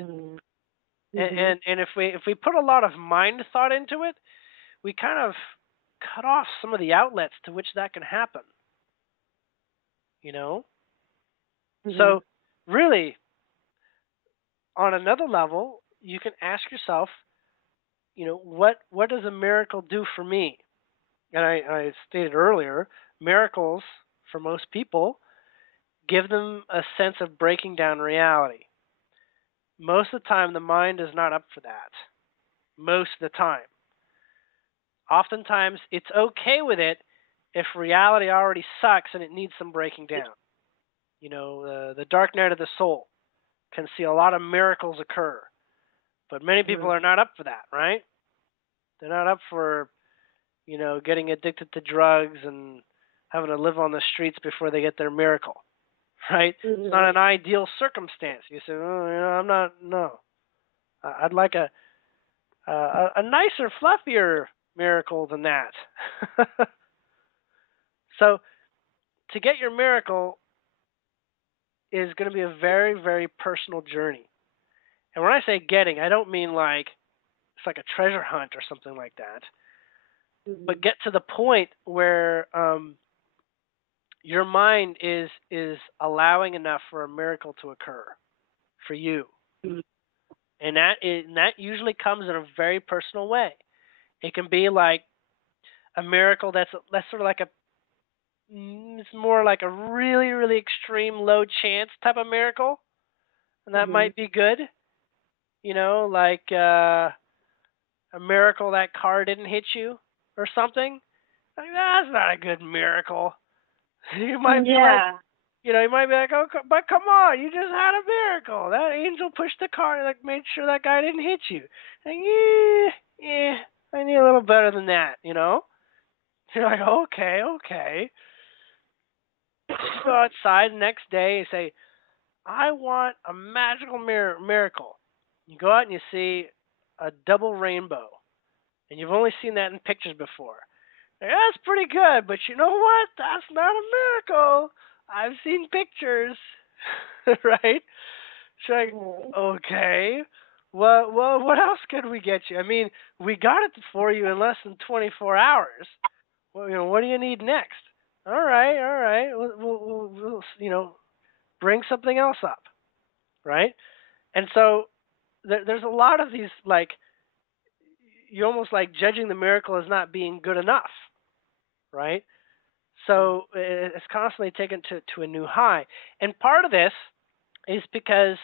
And if we put a lot of mind thought into it, we kind of cut off some of the outlets to which that can happen. You know? So really, on another level, you can ask yourself, what does a miracle do for me? And I stated earlier, miracles for most people give them a sense of breaking down reality. Most of the time, the mind is not up for that. Most of the time. Oftentimes, it's okay with it if reality already sucks and it needs some breaking down. The dark night of the soul can see a lot of miracles occur. But many people are not up for that, right? They're not up for, getting addicted to drugs and having to live on the streets before they get their miracle, right? It's not an ideal circumstance. You say, I'm not, no. I'd like a nicer, fluffier miracle than that. So to get your miracle is going to be a very, very personal journey. And when I say getting, I don't mean like it's like a treasure hunt or something like that. But get to the point where your mind is allowing enough for a miracle to occur for you. And that usually comes in a very personal way. It can be like a miracle that's sort of like it's more like a really, really extreme low chance type of miracle. And that might be good. Like a miracle that car didn't hit you or something. Like, that's not a good miracle. You might be like, you might be like, oh, but come on, you just had a miracle. That angel pushed the car, like made sure that guy didn't hit you. Like, I need a little better than that, You're like, okay. You go outside the next day and say, I want a magical miracle. You go out and you see a double rainbow, and you've only seen that in pictures before. Like, that's pretty good, but you know what? That's not a miracle. I've seen pictures, right? She's like, okay. Well, what else could we get you? I mean, we got it for you in less than 24 hours. Well, what do you need next? All right. We'll bring something else up, right? And so there's a lot of these, like, you're almost like judging the miracle as not being good enough, right? So it's constantly taken to a new high. And part of this is because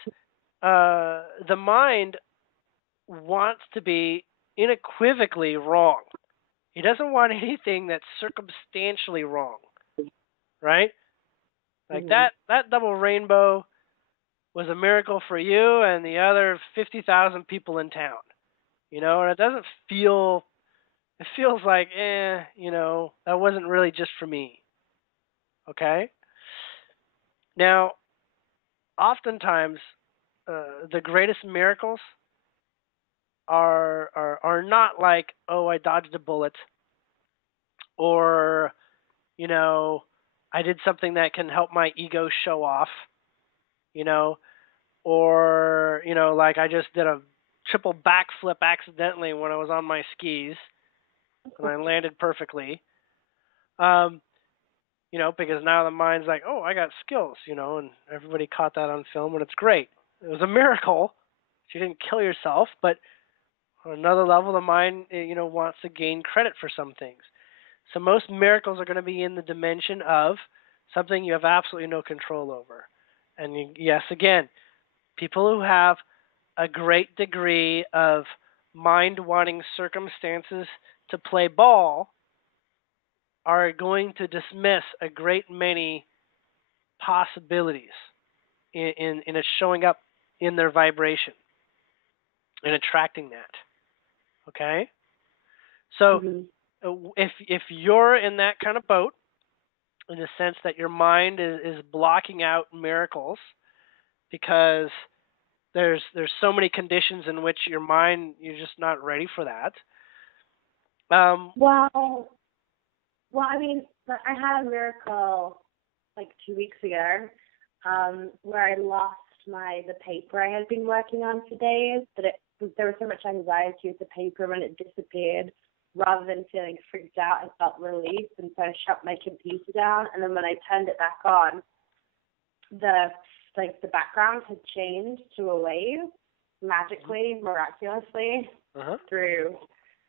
the mind wants to be unequivocally wrong. He doesn't want anything that's circumstantially wrong, right? Like that double rainbow was a miracle for you and the other 50,000 people in town, and it doesn't feel, it feels like, that wasn't really just for me, okay? Now, oftentimes, the greatest miracles are not like, oh, I dodged a bullet, or I did something that can help my ego show off, you know, or like I just did a triple backflip accidentally when I was on my skis and I landed perfectly. Because now the mind's like, oh, I got skills, and everybody caught that on film, and it's great. It was a miracle. You didn't kill yourself, but on another level, the mind, wants to gain credit for some things. So most miracles are going to be in the dimension of something you have absolutely no control over. And yes, again, people who have a great degree of mind-wanting circumstances to play ball are going to dismiss a great many possibilities in it showing up in their vibration and attracting that. Okay? So if you're in that kind of boat, in the sense that your mind is blocking out miracles because there's so many conditions in which your mind, you're just not ready for that. Well, I mean, I had a miracle like 2 weeks ago where I lost the paper I had been working on for days, but there was so much anxiety with the paper when it disappeared. Rather than feeling freaked out, I felt relief, and so I shut my computer down. And then when I turned it back on, the background had changed to a wave, magically, miraculously, through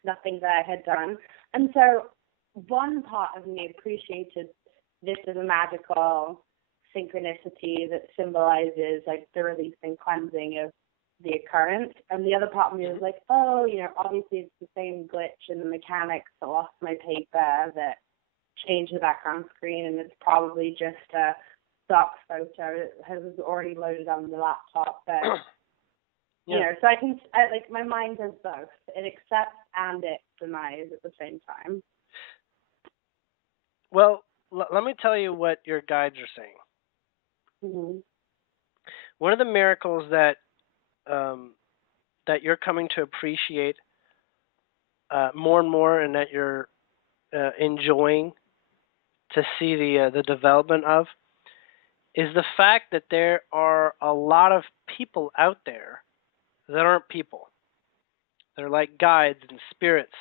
nothing that I had done. And so one part of me appreciated this as a magical synchronicity that symbolizes like the release and cleansing of the occurrence, and the other part of me was like, oh, obviously it's the same glitch in the mechanics that lost my paper, that changed the background screen, and it's probably just a stock photo that has already loaded on the laptop, but so my mind does both. It accepts and it denies at the same time. Well, let me tell you what your guides are saying. Mm-hmm. One of the miracles that you're coming to appreciate more and more, and that you're enjoying to see the development of, is the fact that there are a lot of people out there that aren't people. They're like guides and spirits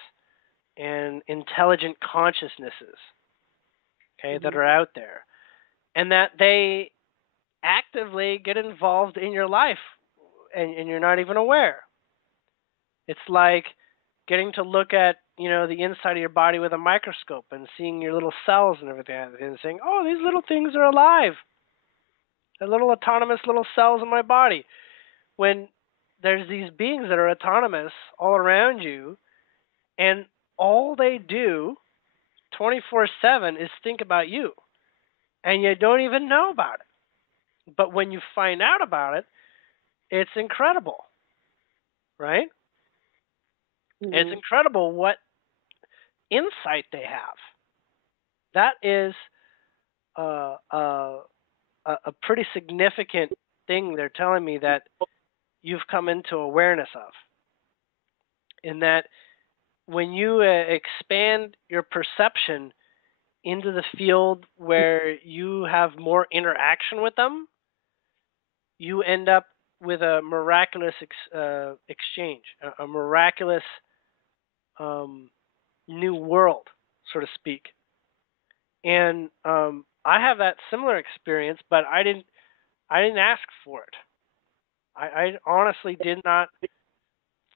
and intelligent consciousnesses, that are out there, and that they actively get involved in your life, and you're not even aware. It's like getting to look at the inside of your body with a microscope and seeing your little cells and everything, and saying, oh, these little things are alive. They're little autonomous little cells in my body. When there's these beings that are autonomous all around you, and all they do 24/7 is think about you, and you don't even know about it. But when you find out about it, it's incredible, right? Mm-hmm. It's incredible what insight they have. That is a pretty significant thing they're telling me that you've come into awareness of. In that, when you expand your perception into the field where you have more interaction with them, you end up with a miraculous exchange, a miraculous new world, so to speak. And I have that similar experience, but I didn't ask for it. I honestly did not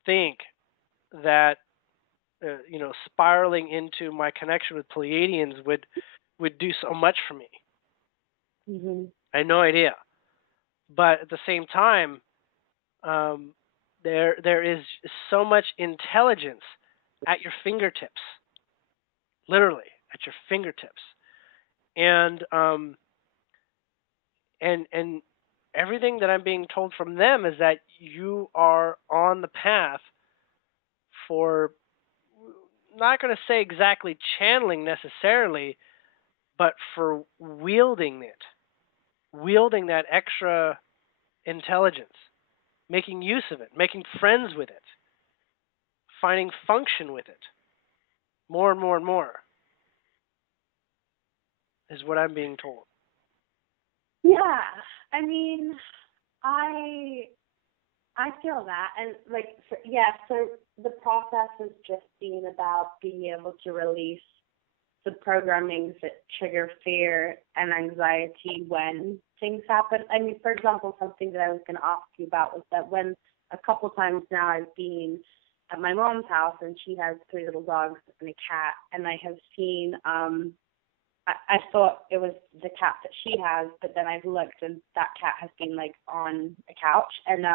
think that spiraling into my connection with Pleiadians would do so much for me. Mm-hmm. I had no idea, but at the same time, there is so much intelligence at your fingertips, literally at your fingertips, and everything that I'm being told from them is that you are on the path for, not going to say exactly channeling necessarily, but for wielding that extra intelligence, making use of it, making friends with it, finding function with it, more and more and more, is what I'm being told. Yeah, I mean, I feel that, and so the process has just been about being able to release the programmings that trigger fear and anxiety when things happen. I mean, for example, something that I was going to ask you about was that when a couple times now I've been at my mom's house, and she has 3 little dogs and a cat, and I have seen, I thought it was the cat that she has, but then I've looked and that cat has been like on a couch, and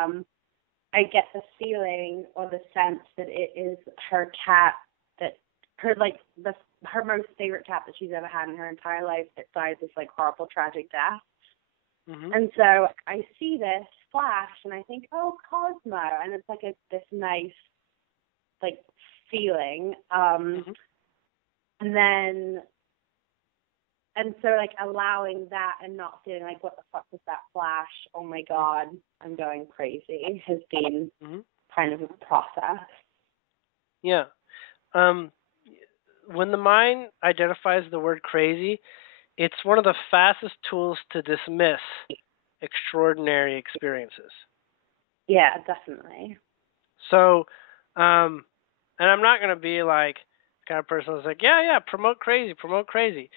I get the feeling or the sense that it is her cat, that her most favorite cat that she's ever had in her entire life, that died this like horrible tragic death. Mm-hmm. And so I see this flash and I think, oh, Cosmo, and it's like this nice like feeling. Mm-hmm. And so like allowing that and not feeling like, what the fuck was that flash? Oh my God, I'm going crazy, has been kind of a process. Yeah. When the mind identifies the word crazy, it's one of the fastest tools to dismiss extraordinary experiences. Yeah, definitely. So, and I'm not going to be like the kind of person who's like, yeah, promote crazy, promote crazy.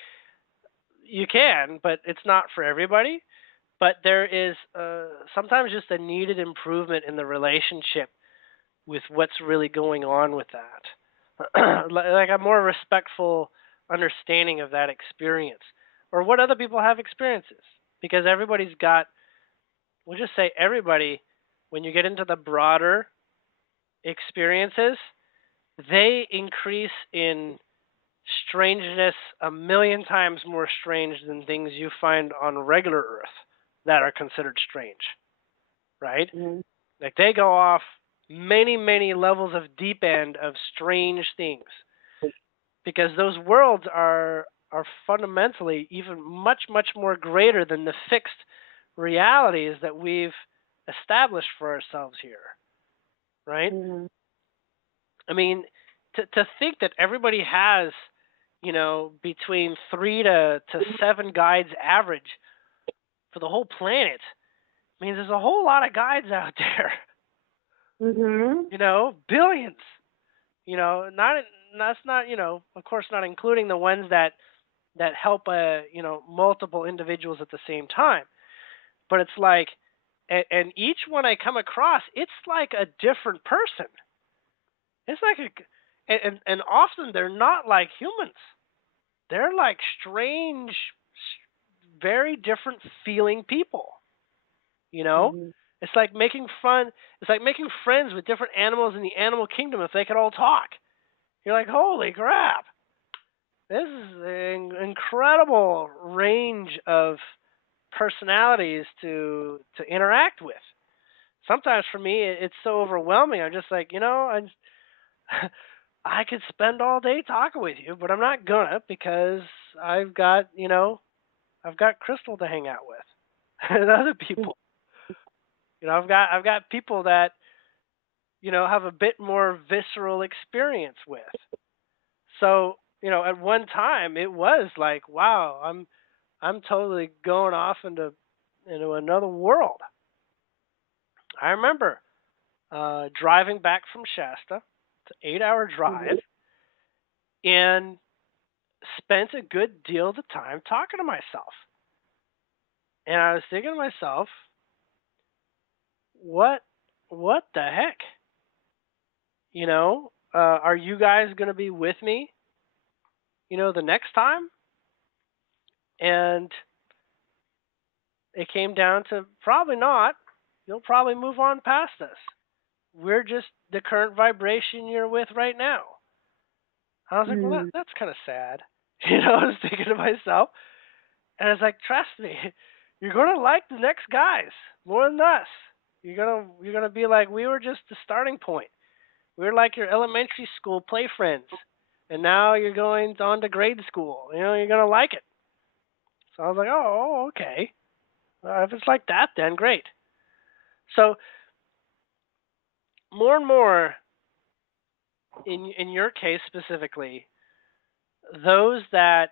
You can, but it's not for everybody. But there is sometimes just a needed improvement in the relationship with what's really going on with that. Like a more respectful understanding of that experience or what other people have experiences. Because everybody's got, we'll just say everybody, when you get into the broader experiences, they increase in strangeness a million times more strange than things you find on regular Earth that are considered strange, right? Mm-hmm. Like they go off many, many levels of deep end of strange things because those worlds are fundamentally even much, much more greater than the fixed realities that we've established for ourselves here, right? Mm-hmm. I mean, to think that everybody has, between 3 to 7 guides average for the whole planet means there's a whole lot of guides out there. Mm-hmm. Billions. Not that's not of course not including the ones that help multiple individuals at the same time. But it's like, and each one I come across, it's like a different person. It's like and often they're not like humans. They're like strange, very different feeling people. Mm-hmm. It's like making fun. It's like making friends with different animals in the animal kingdom if they could all talk. You're like, holy crap! This is an incredible range of personalities to interact with. Sometimes for me, it's so overwhelming. I'm just like, I could spend all day talking with you, but I'm not gonna because I've got, I've got Crystal to hang out with and other people. I've got people that have a bit more visceral experience with. So at one time it was like, wow, I'm totally going off into another world. I remember driving back from Shasta. It's an 8-hour drive, and spent a good deal of the time talking to myself. And I was thinking to myself, what the heck? Are you guys going to be with me? The next time? And it came down to probably not. You'll probably move on past us. We're just the current vibration you're with right now. I was like, well, Mm-hmm. that's kind of sad. I was thinking to myself, and I was like, trust me, you're gonna like the next guys more than us. You're gonna be like, we were just the starting point. We were like your elementary school play friends, and now you're going on to grade school. You're gonna like it. So I was like, oh, okay. If it's like that, then great. So more and more, in your case specifically, those that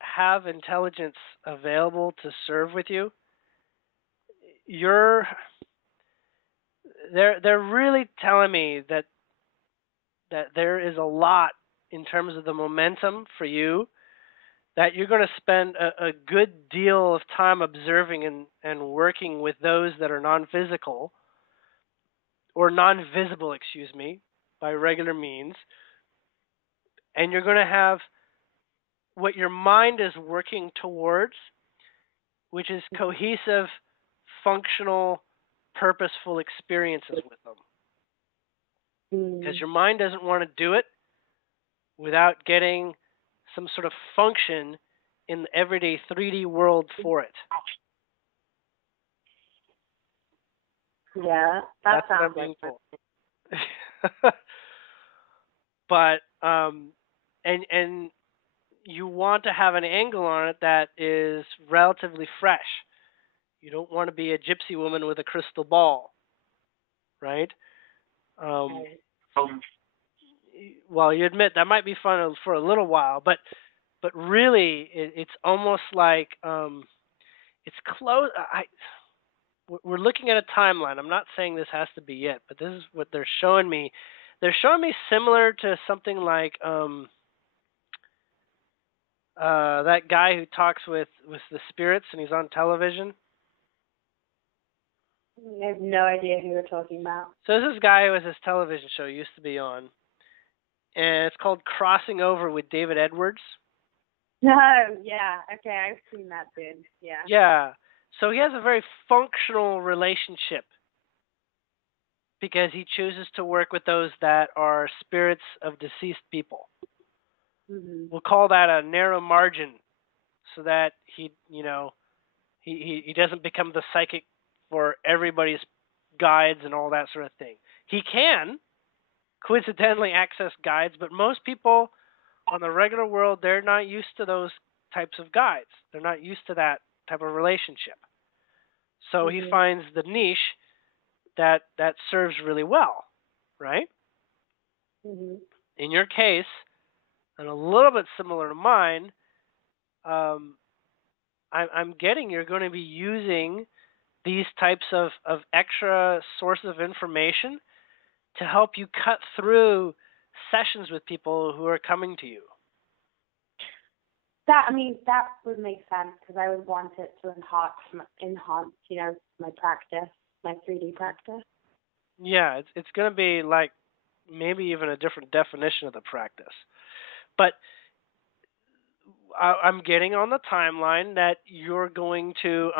have intelligence available to serve with you, you're they're really telling me that there is a lot in terms of the momentum for you, that you're going to spend a good deal of time observing and working with those that are non-physical or non-visible, excuse me, by regular means, and you're going to have what your mind is working towards, which is cohesive, functional, purposeful experiences with them. Because your mind doesn't want to do it without getting some sort of function in the everyday 3D world for it. Yeah, that That's what sounds I'm being like told. But and you want to have an angle on it that is relatively fresh. You don't want to be a gypsy woman with a crystal ball, right? Um, well, you admit that might be fun for a little while, but really, it's almost like it's close. we're looking at a timeline. I'm not saying this has to be it, but this is what they're showing me. They're showing me similar to something like that guy who talks with the spirits and he's on television. I have no idea who you're talking about. So this guy who has this television show used to be on, and it's called Crossing Over with David Edwards. No, yeah, okay, I've seen that dude. Yeah. Yeah. So he has a very functional relationship because he chooses to work with those that are spirits of deceased people. Mm-hmm. We'll call that a narrow margin, so that he doesn't become the psychic for everybody's guides and all that sort of thing. He can coincidentally access guides, but most people on the regular world, they're not used to those types of guides. They're not used to that type of relationship. So he finds the niche that serves really well, right? Mm-hmm. In your case, and a little bit similar to mine, I'm getting you're going to be using these types of extra sources of information to help you cut through sessions with people who are coming to you. That would make sense because I would want it to enhance, my practice, my 3D practice. Yeah, it's going to be like maybe even a different definition of the practice. But I'm getting on the timeline that you're going to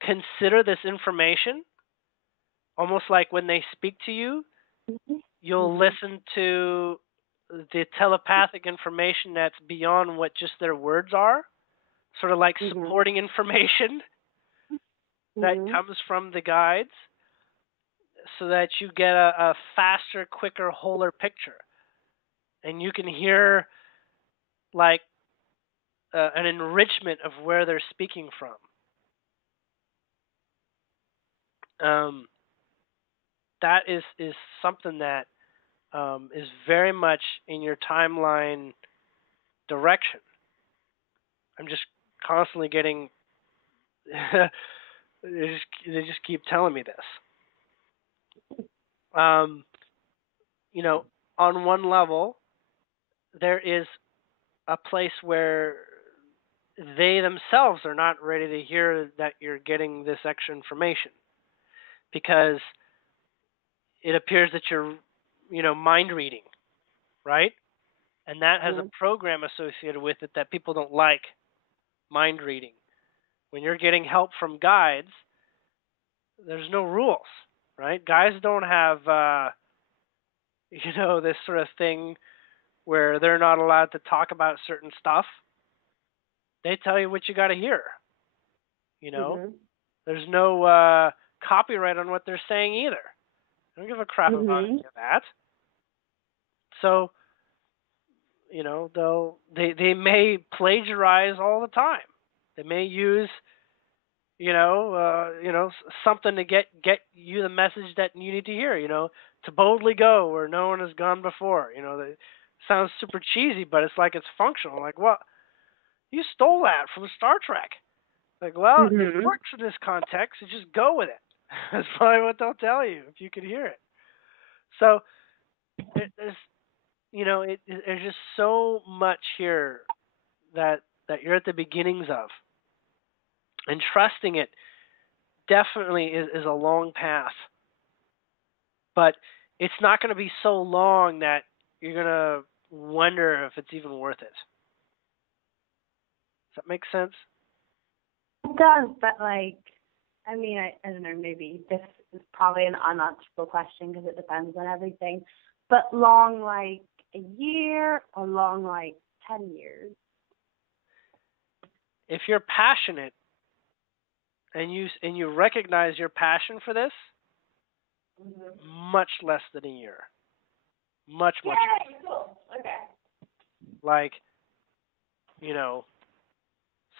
consider this information almost like when they speak to you, you'll listen to the telepathic information that's beyond what just their words are, sort of like supporting information that comes from the guides, so that you get a faster, quicker, wholer picture. And you can hear like an enrichment of where they're speaking from. That is something that is very much in your timeline direction. I'm just constantly getting they just keep telling me this. On one level, there is a place where they themselves are not ready to hear that you're getting this extra information, because it appears that you're, mind reading, right? And that has a program associated with it that people don't like, mind reading. When you're getting help from guides, there's no rules, right? Guides don't have, this sort of thing where they're not allowed to talk about certain stuff. They tell you what you got to hear. There's no copyright on what they're saying either. I don't give a crap about any of that. So, they may plagiarize all the time. They may use, something to get you the message that you need to hear. To boldly go where no one has gone before. That sounds super cheesy, but it's like it's functional. Like, what? You stole that from Star Trek. Like, well, it works in this context. So just go with it. That's probably what they'll tell you if you can hear it. So there's just so much here that you're at the beginnings of, and trusting it definitely is a long path. But it's not going to be so long that you're going to wonder if it's even worth it. Does that make sense? It does, but I don't know, maybe this is probably an unanswerable question because it depends on everything. But long, like a year, or long, like 10 years? If you're passionate and you recognize your passion for this, much less than a year. Much. Yay, cool. Okay. Like,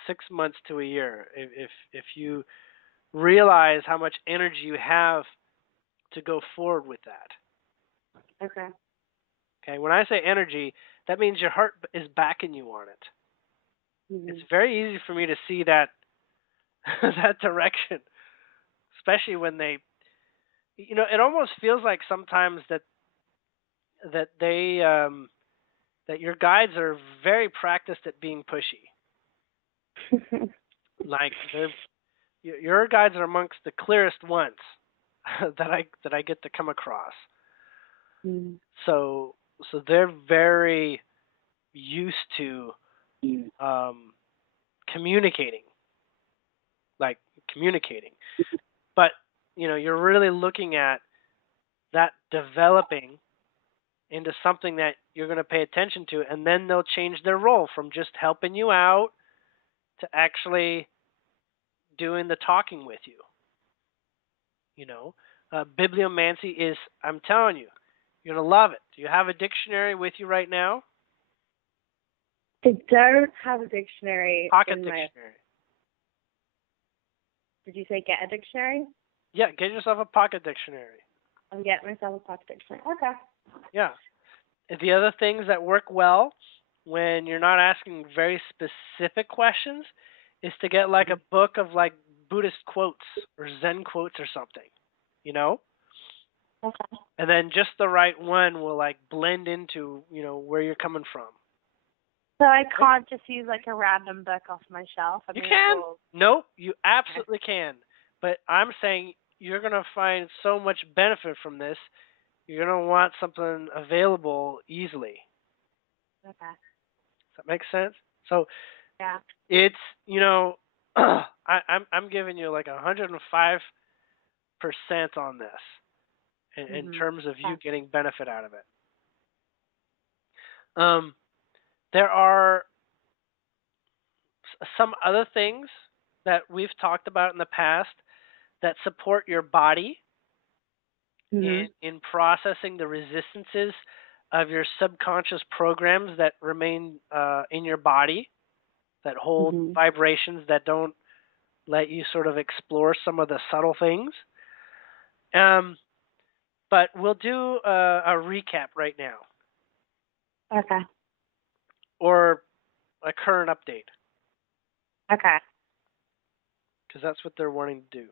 6 months to a year. If you realize how much energy you have to go forward with that. Okay. Okay. When I say energy, that means your heart is backing you on it. It's very easy for me to see that that direction especially when they, it almost feels like sometimes that they that your guides are very practiced at being pushy. Like your guides are amongst the clearest ones that I get to come across. Mm. So they're very used to communicating, like communicating. But you're really looking at that developing into something that you're going to pay attention to, and then they'll change their role from just helping you out to actually doing the talking with you. Bibliomancy is, I'm telling you, you're going to love it. Do you have a dictionary with you right now? I don't have a dictionary. Pocket dictionary. Did you say get a dictionary? Yeah, get yourself a pocket dictionary. I'm getting myself a pocket dictionary. Okay. Yeah. The other things that work well when you're not asking very specific questions is to get like a book of like Buddhist quotes or Zen quotes or something, Okay. And then just the right one will like blend into, where you're coming from. So I can't just use like a random book off my shelf? You can. No, you absolutely can. But I'm saying you're going to find so much benefit from this. You're going to want something available easily. Okay. Does that make sense? So yeah, it's, I'm giving you like 105% on this in terms of you getting benefit out of it. There are some other things that we've talked about in the past that support your body in processing the resistances of your subconscious programs that remain in your body, that hold vibrations that don't let you sort of explore some of the subtle things. But we'll do a recap right now. Okay. Or a current update. Okay. Because that's what they're wanting to do.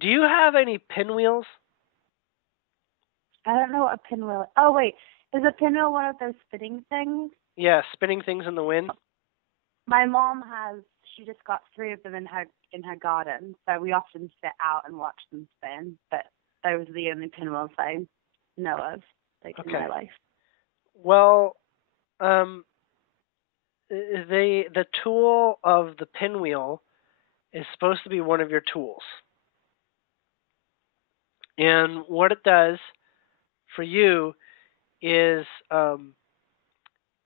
Do you have any pinwheels? I don't know what a pinwheel is. Oh, wait. Is a pinwheel one of those spinning things? Yeah, spinning things in the wind. My mom she just got 3 of them in her garden, so we often sit out and watch them spin, but those are the only pinwheels I know of in my life. Well, the tool of the pinwheel is supposed to be one of your tools. And what it does for you is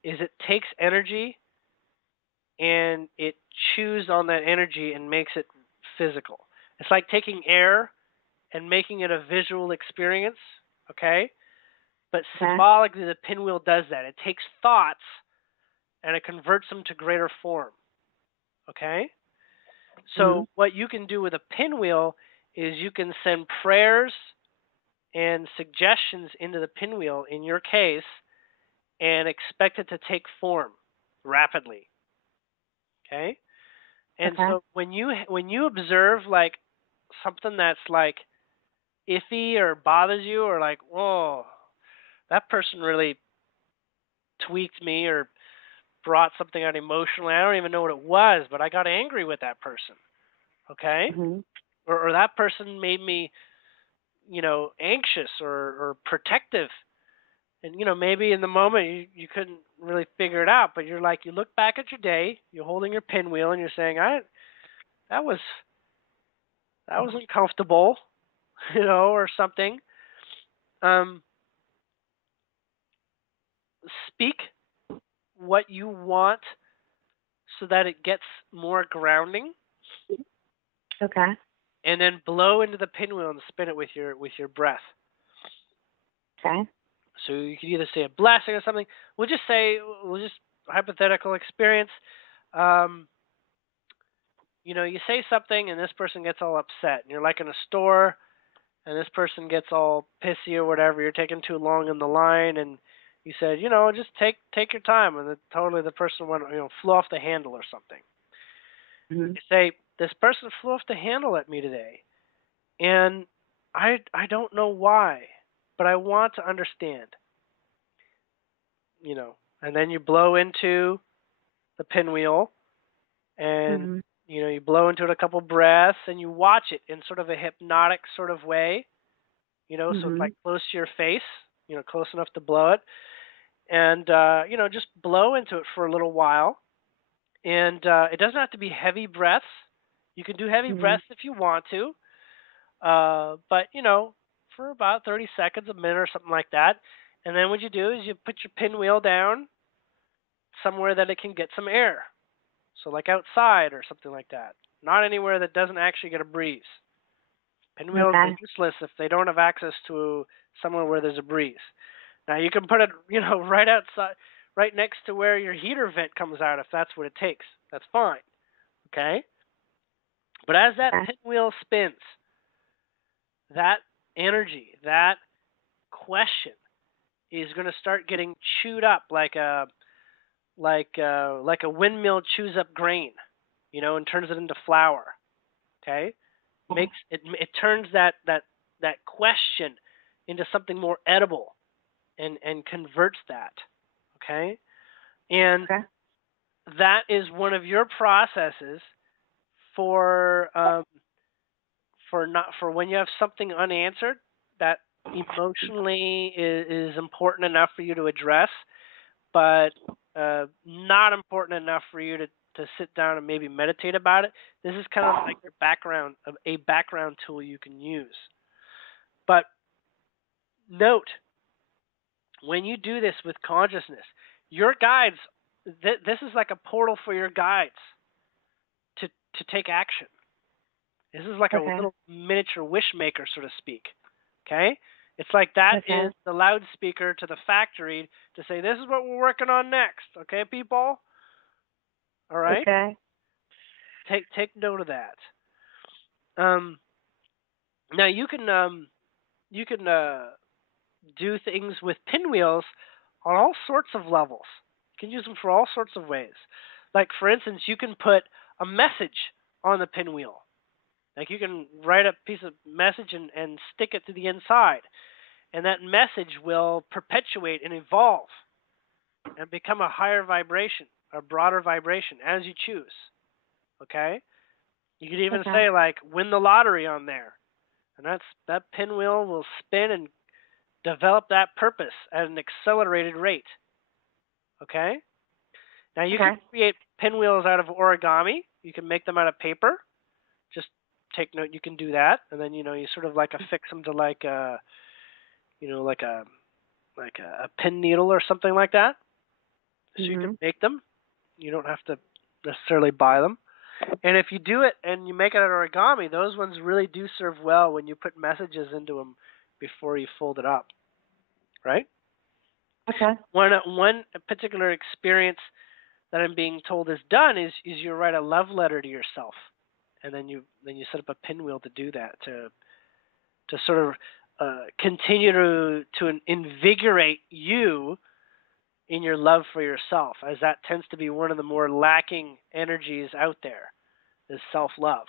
it takes energy and it chews on that energy and makes it physical. It's like taking air and making it a visual experience, okay? But symbolically, the pinwheel does that. It takes thoughts and it converts them to greater form, okay? So what you can do with a pinwheel is you can send prayers and suggestions into the pinwheel, in your case, and expect it to take form rapidly, okay? And so when you observe like something that's like iffy or bothers you, or like, whoa, that person really tweaked me or brought something out emotionally. I don't even know what it was, but I got angry with that person. Okay? Or that person made me, anxious or protective. And, maybe in the moment you couldn't really figure it out, but you look back at your day, you're holding your pinwheel and you're saying, that was uncomfortable, or something. Speak what you want so that it gets more grounding. Okay. And then blow into the pinwheel and spin it with your breath. Okay. So you could either say a blessing or something. We'll just hypothetical experience. You say something and this person gets all upset. And you're like in a store and this person gets all pissy or whatever. You're taking too long in the line and you said, just take your time. And then totally the person went, flew off the handle or something. You say, this person flew off the handle at me today, and I don't know why, but I want to understand. And then you blow into the pinwheel, and Mhm. you blow into it a couple breaths, and you watch it in sort of a hypnotic sort of way, so it's like Mhm. close to your face, close enough to blow it, and just blow into it for a little while. And it doesn't have to be heavy breaths. You can do heavy Mhm. breaths if you want to, but for about 30 seconds, a minute or something like that. And then what you do is you put your pinwheel down somewhere that it can get some air. So like outside or something like that. Not anywhere that doesn't actually get a breeze. Pinwheels are Okay. useless if they don't have access to somewhere where there's a breeze. Now you can put it, right outside, right next to where your heater vent comes out if that's what it takes. That's fine. Okay? But as that Okay. pinwheel spins, that energy, that question is going to start getting chewed up like a windmill chews up grain, and turns it into flour. Okay, it turns that question into something more edible and converts that. Okay, and Okay. that is one of your processes for not for when you have something unanswered that emotionally is important enough for you to address, but not important enough for you to sit down and maybe meditate about it. This is kind of like your background of a background tool you can use. But note, when you do this with consciousness, your guides, this is like a portal for your guides to take action. This is like a Okay. little miniature wish maker, so to speak. Okay? It's like that Okay. is the loudspeaker to the factory to say, this is what we're working on next. Okay, people? All right? Okay. Take note of that. Um, Now you can do things with pinwheels on all sorts of levels. You can use them for all sorts of ways. Like for instance, you can put a message on the pinwheel. Like you can write a piece of message and stick it to the inside, and that message will perpetuate and evolve and become a higher vibration, a broader vibration as you choose. Okay? You could even Okay. say like win the lottery on there. And that pinwheel will spin and develop that purpose at an accelerated rate. Okay? Now you can Okay. create pinwheels out of origami. You can make them out of paper. Just take note you can do that. And then you sort of like affix them to like a like a pin needle or something like that. So you can Mhm. make them. You don't have to necessarily buy them. And if you do it and you make it out of origami, those ones really do serve well when you put messages into them before you fold it up, right? Okay. One particular experience that I'm being told is done is you write a love letter to yourself, and then you set up a pinwheel to do that to sort of continue to invigorate you in your love for yourself, as that tends to be one of the more lacking energies out there, is self-love.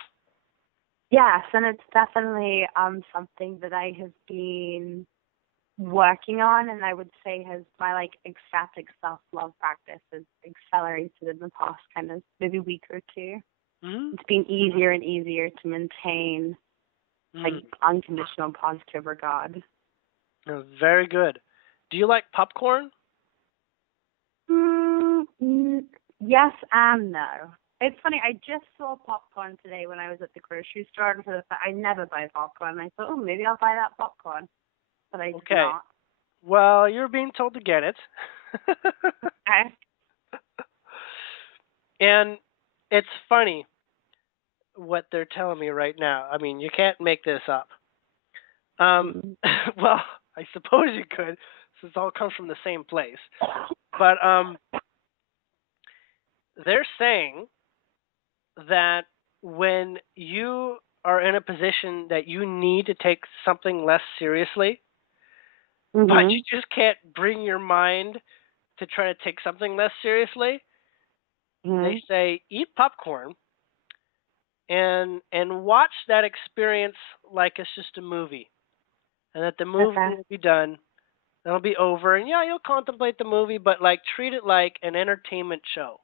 Yes, and it's definitely something that I have been working on, and I would say has my like ecstatic self-love practice has accelerated in the past kind of maybe week or two. Mm-hmm. It's been easier and easier to maintain like unconditional positive regard. Very good. Do you like popcorn? Yes and no. It's funny, I just saw popcorn today when I was at the grocery store, and I never buy popcorn. And I thought, oh, maybe I'll buy that popcorn, but I did Okay. not. Well, you're being told to get it. Okay. And it's funny what they're telling me right now. I mean, you can't make this up. Mm-hmm. Well, I suppose you could, since it all comes from the same place. But they're saying that when you are in a position that you need to take something less seriously, but you just can't bring your mind to try to take something less seriously, Mm-hmm. they say eat popcorn and watch that experience like it's just a movie, and that the movie will be done, it'll be over, and yeah, you'll contemplate the movie, but like treat it like an entertainment show,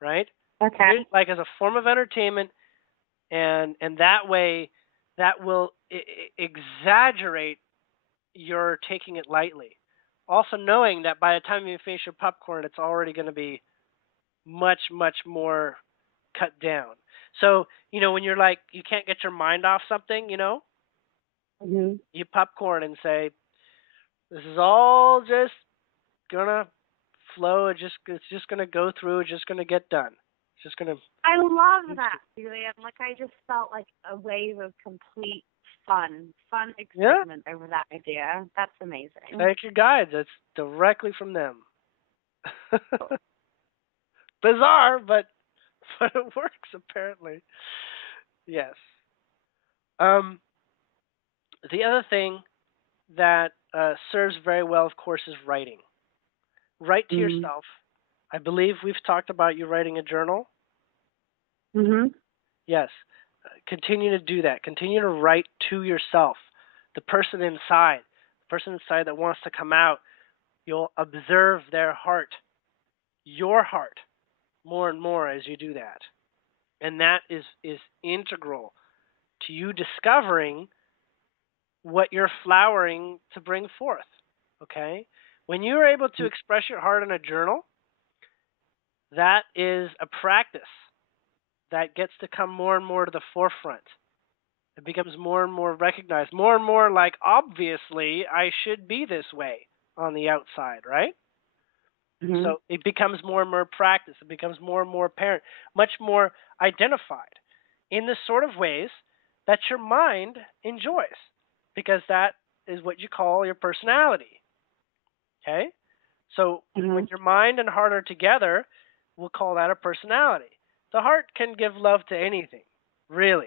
right? Okay. Treat it like as a form of entertainment, and that way, that will exaggerate your taking it lightly. Also knowing that by the time you finish your popcorn, it's already going to be much, much more cut down. So, when you're like, you can't get your mind off something, Mm-hmm. you popcorn and say, this is all just going to flow. It's just going to go through. It's just going to get done. It's just going to. I love that, Julien. Like, I just felt like a wave of complete fun excitement over that idea. That's amazing. Thank your guides. It's directly from them. Bizarre, but it works apparently. Yes. The other thing that serves very well, of course, is writing. Write to yourself. I believe we've talked about you writing a journal. Mm-hmm. Yes. Continue to do that. Continue to write to yourself. The person inside that wants to come out, you'll observe their heart, your heart, more and more as you do that. And that is integral to you discovering what you're flowering to bring forth. Okay? When you're able to express your heart in a journal, that is a practice that gets to come more and more to the forefront. It becomes more and more recognized, more and more like, obviously, I should be this way on the outside, right? Mm-hmm. So it becomes more and more practice. It becomes more and more apparent, much more identified in the sort of ways that your mind enjoys, because that is what you call your personality. Okay? So when your mind and heart are together, we'll call that a personality. The heart can give love to anything, really,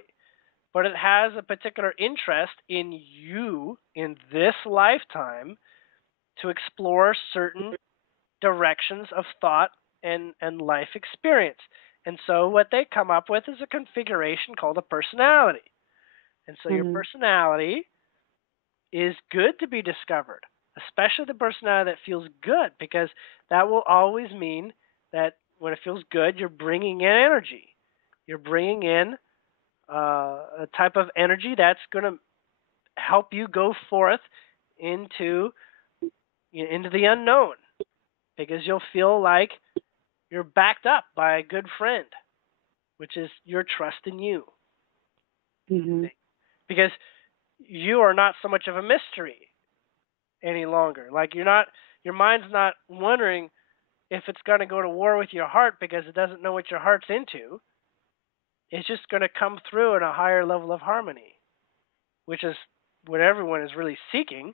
but it has a particular interest in you in this lifetime to explore certain directions of thought and life experience. And so what they come up with is a configuration called a personality. And so your personality is good to be discovered, especially the personality that feels good, because that will always mean that when it feels good, you're bringing in energy. You're bringing in a type of energy that's going to help you go forth into the unknown, because you'll feel like you're backed up by a good friend, which is your trust in you. Mm-hmm. Because you are not so much of a mystery any longer. Like your mind's not wondering if it's going to go to war with your heart because it doesn't know what your heart's into. It's just going to come through in a higher level of harmony, which is what everyone is really seeking.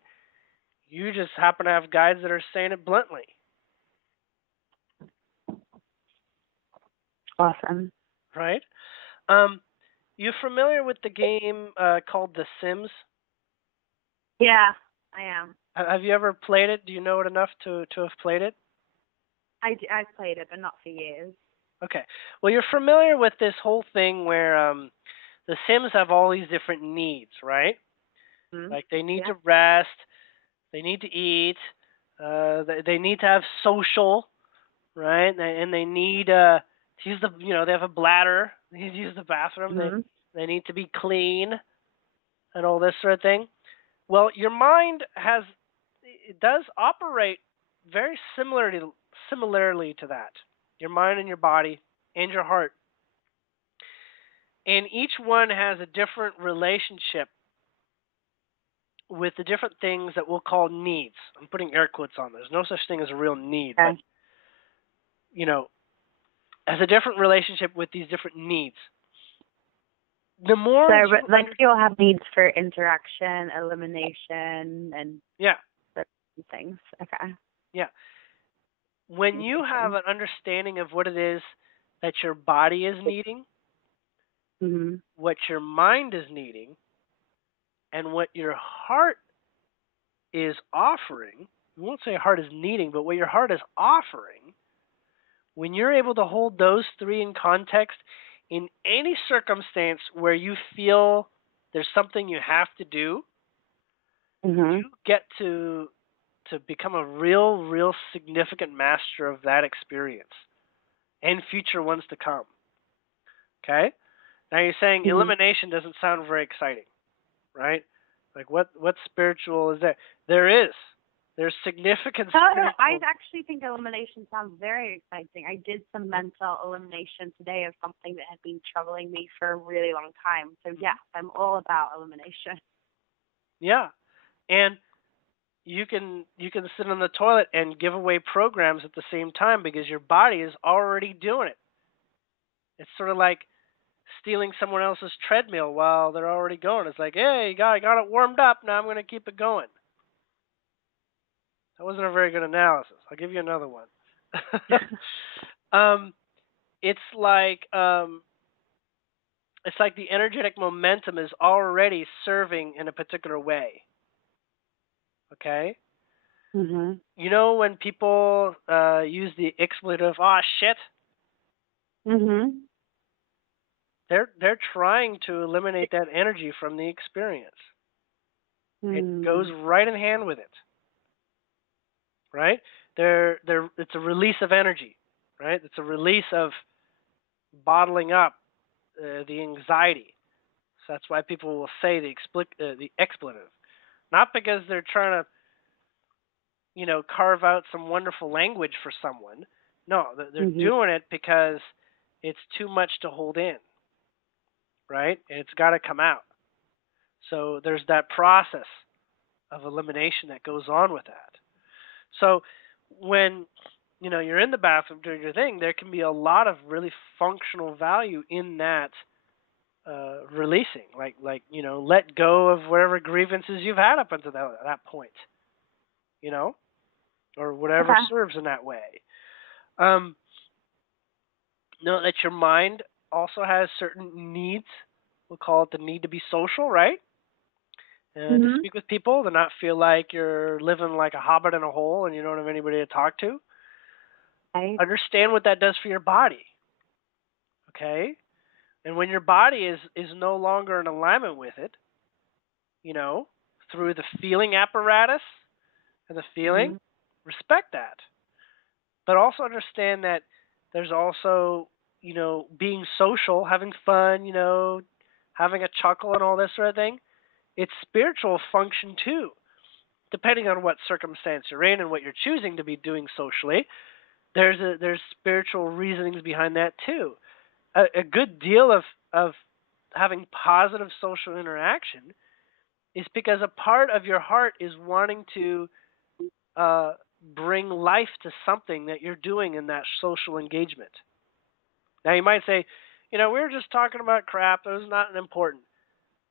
You just happen to have guides that are saying it bluntly. Awesome. Right? You familiar with the game called The Sims? Yeah, I am. Have you ever played it? Do you know it enough to have played it? I've played it, but not for years. Okay. Well, you're familiar with this whole thing where the Sims have all these different needs, right? Mm-hmm. Like they need to rest, they need to eat, they need to have social, right? And they need to use they have a bladder, they need to use the bathroom, they need to be clean, and all this sort of thing. Well, your mind does operate very similarly to that. Your mind and your body and your heart. And each one has a different relationship with the different things that we'll call needs. I'm putting air quotes on. There's no such thing as a real need, but has a different relationship with these different needs. The more you'll have needs for interaction, elimination, and certain things. Okay. Yeah. When you have an understanding of what it is that your body is needing, what your mind is needing, and what your heart is offering, we won't say heart is needing, but what your heart is offering, when you're able to hold those three in context, in any circumstance where you feel there's something you have to do, Mhm. you get to become a real significant master of that experience and future ones to come. Okay? Now you're saying Mhm. elimination doesn't sound very exciting, right? Like what spiritual is there? There is. There's significant No, no, I spiritual. actually think elimination sounds very exciting. I did some mental elimination today of something that had been troubling me for a really long time. So yes, I'm all about elimination. Yeah. And you can sit on the toilet and give away programs at the same time because your body is already doing it. It's sort of like stealing someone else's treadmill while they're already going. It's like, hey, I got it warmed up. Now I'm going to keep it going. That wasn't a very good analysis. I'll give you another one. um, it's like the energetic momentum is already serving in a particular way. Okay. Mhm. You know when people use the expletive "ah shit," Mhm. they're trying to eliminate that energy from the experience. It goes Mhm. right in hand with it, right? It's a release of energy, right? It's a release of bottling up the anxiety. So that's why people will say the expletive, not because they're trying to carve out some wonderful language for someone. No, they're Mhm. doing it because it's too much to hold in, right? And it's got to come out. So there's that process of elimination that goes on with that. So when you're in the bathroom doing your thing, there can be a lot of really functional value in that releasing, like let go of whatever grievances you've had up until that point, you know, or whatever Okay. serves in that way. Um, Know that your mind also has certain needs. We'll call it the need to be social, right? To Mhm. speak with people, to not feel like you're living like a hobbit in a hole and you don't have anybody to talk to. Right. Understand what that does for your body, okay? And when your body is no longer in alignment with it, you know, through the feeling apparatus and the feeling, Mhm. respect that. But also understand that there's also, being social, having fun, having a chuckle and all this sort of thing. It's spiritual function too, depending on what circumstance you're in and what you're choosing to be doing socially. There's spiritual reasonings behind that too. A good deal of having positive social interaction is because a part of your heart is wanting to uh, bring life to something that you're doing in that social engagement. Now you might say, we were just talking about crap. It was not important.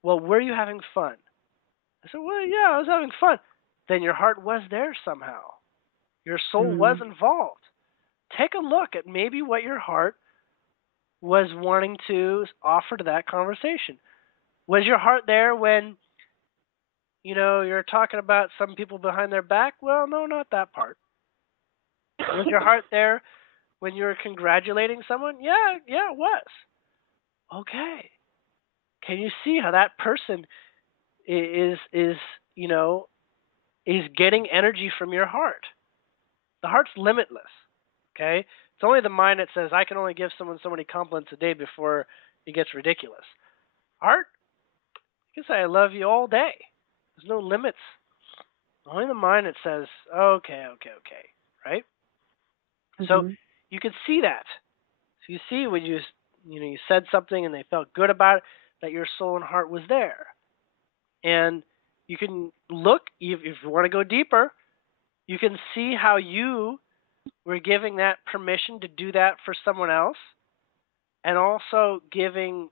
Well, were you having fun? I said, well, yeah, I was having fun. Then your heart was there somehow. Your soul was Mhm. involved. Take a look at maybe what your heart was wanting to offer to that conversation. Was your heart there when, you're talking about some people behind their back? Well, no, not that part. Was your heart there when you were congratulating someone? Yeah, yeah, it was. Okay. Can you see how that person is is getting energy from your heart? The heart's limitless. Okay? It's only the mind that says I can only give someone so many compliments a day before it gets ridiculous. Heart, you can say I love you all day. There's no limits. Only the mind that says, okay, okay, okay, right? So Mhm. you can see that. So you see when you said something and they felt good about it, that your soul and heart was there. And you can look, if you want to go deeper, you can see how you were giving that permission to do that for someone else and also giving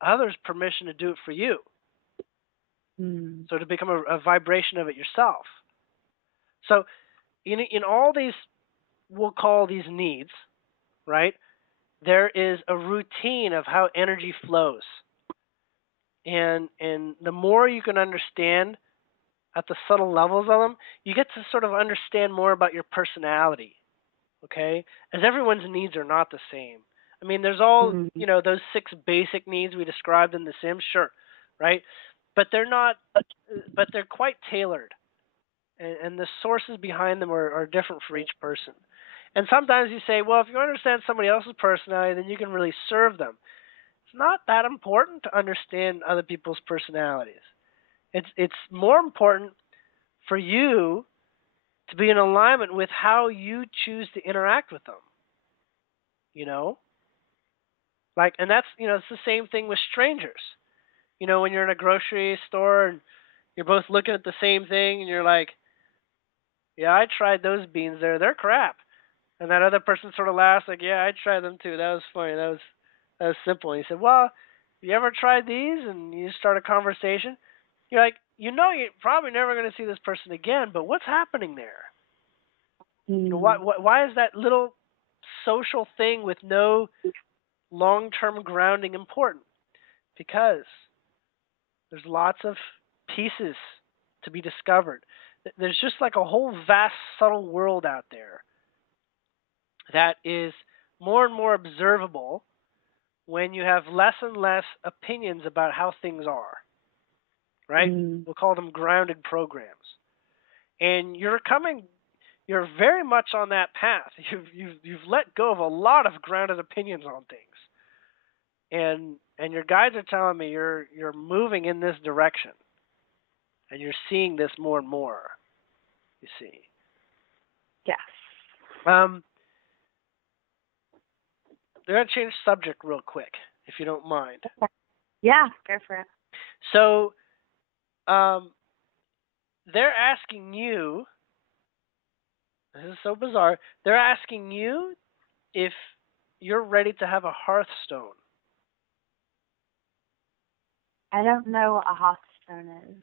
others permission to do it for you. Mhm. So to become a vibration of it yourself. So in all these, we'll call these needs, right? There is a routine of how energy flows. And the more you can understand at the subtle levels of them, you get to sort of understand more about your personality, okay? As everyone's needs are not the same. I mean, there's all, Mm-hmm. those 6 basic needs we described in The Sims, sure, right? But they're not, but they're quite tailored. And the sources behind them are different for each person. And sometimes you say, well, if you understand somebody else's personality, then you can really serve them. It's not that important to understand other people's personalities. It's more important for you to be in alignment with how you choose to interact with them. You know? Like, and that's, it's the same thing with strangers. When you're in a grocery store and you're both looking at the same thing and you're like, yeah, I tried those beans there. They're crap. And that other person sort of laughs like, yeah, I tried them too. That was funny. That was simple. And he said, well, you ever tried these? And you start a conversation. You're like, you're probably never going to see this person again, but what's happening there? Why is that little social thing with no long-term grounding important? Because there's lots of pieces to be discovered. There's just like a whole vast, subtle world out there that is more and more observable when you have less and less opinions about how things are, right? We'll call them grounded programs. And you're very much on that path. You've let go of a lot of grounded opinions on things. And your guides are telling me you're moving in this direction. And you're seeing this more and more, you see. Yes. They're going to change subject real quick, if you don't mind. Yeah, go for it. So, they're asking you, this is so bizarre, they're asking you if you're ready to have a hearthstone. I don't know what a hearthstone is.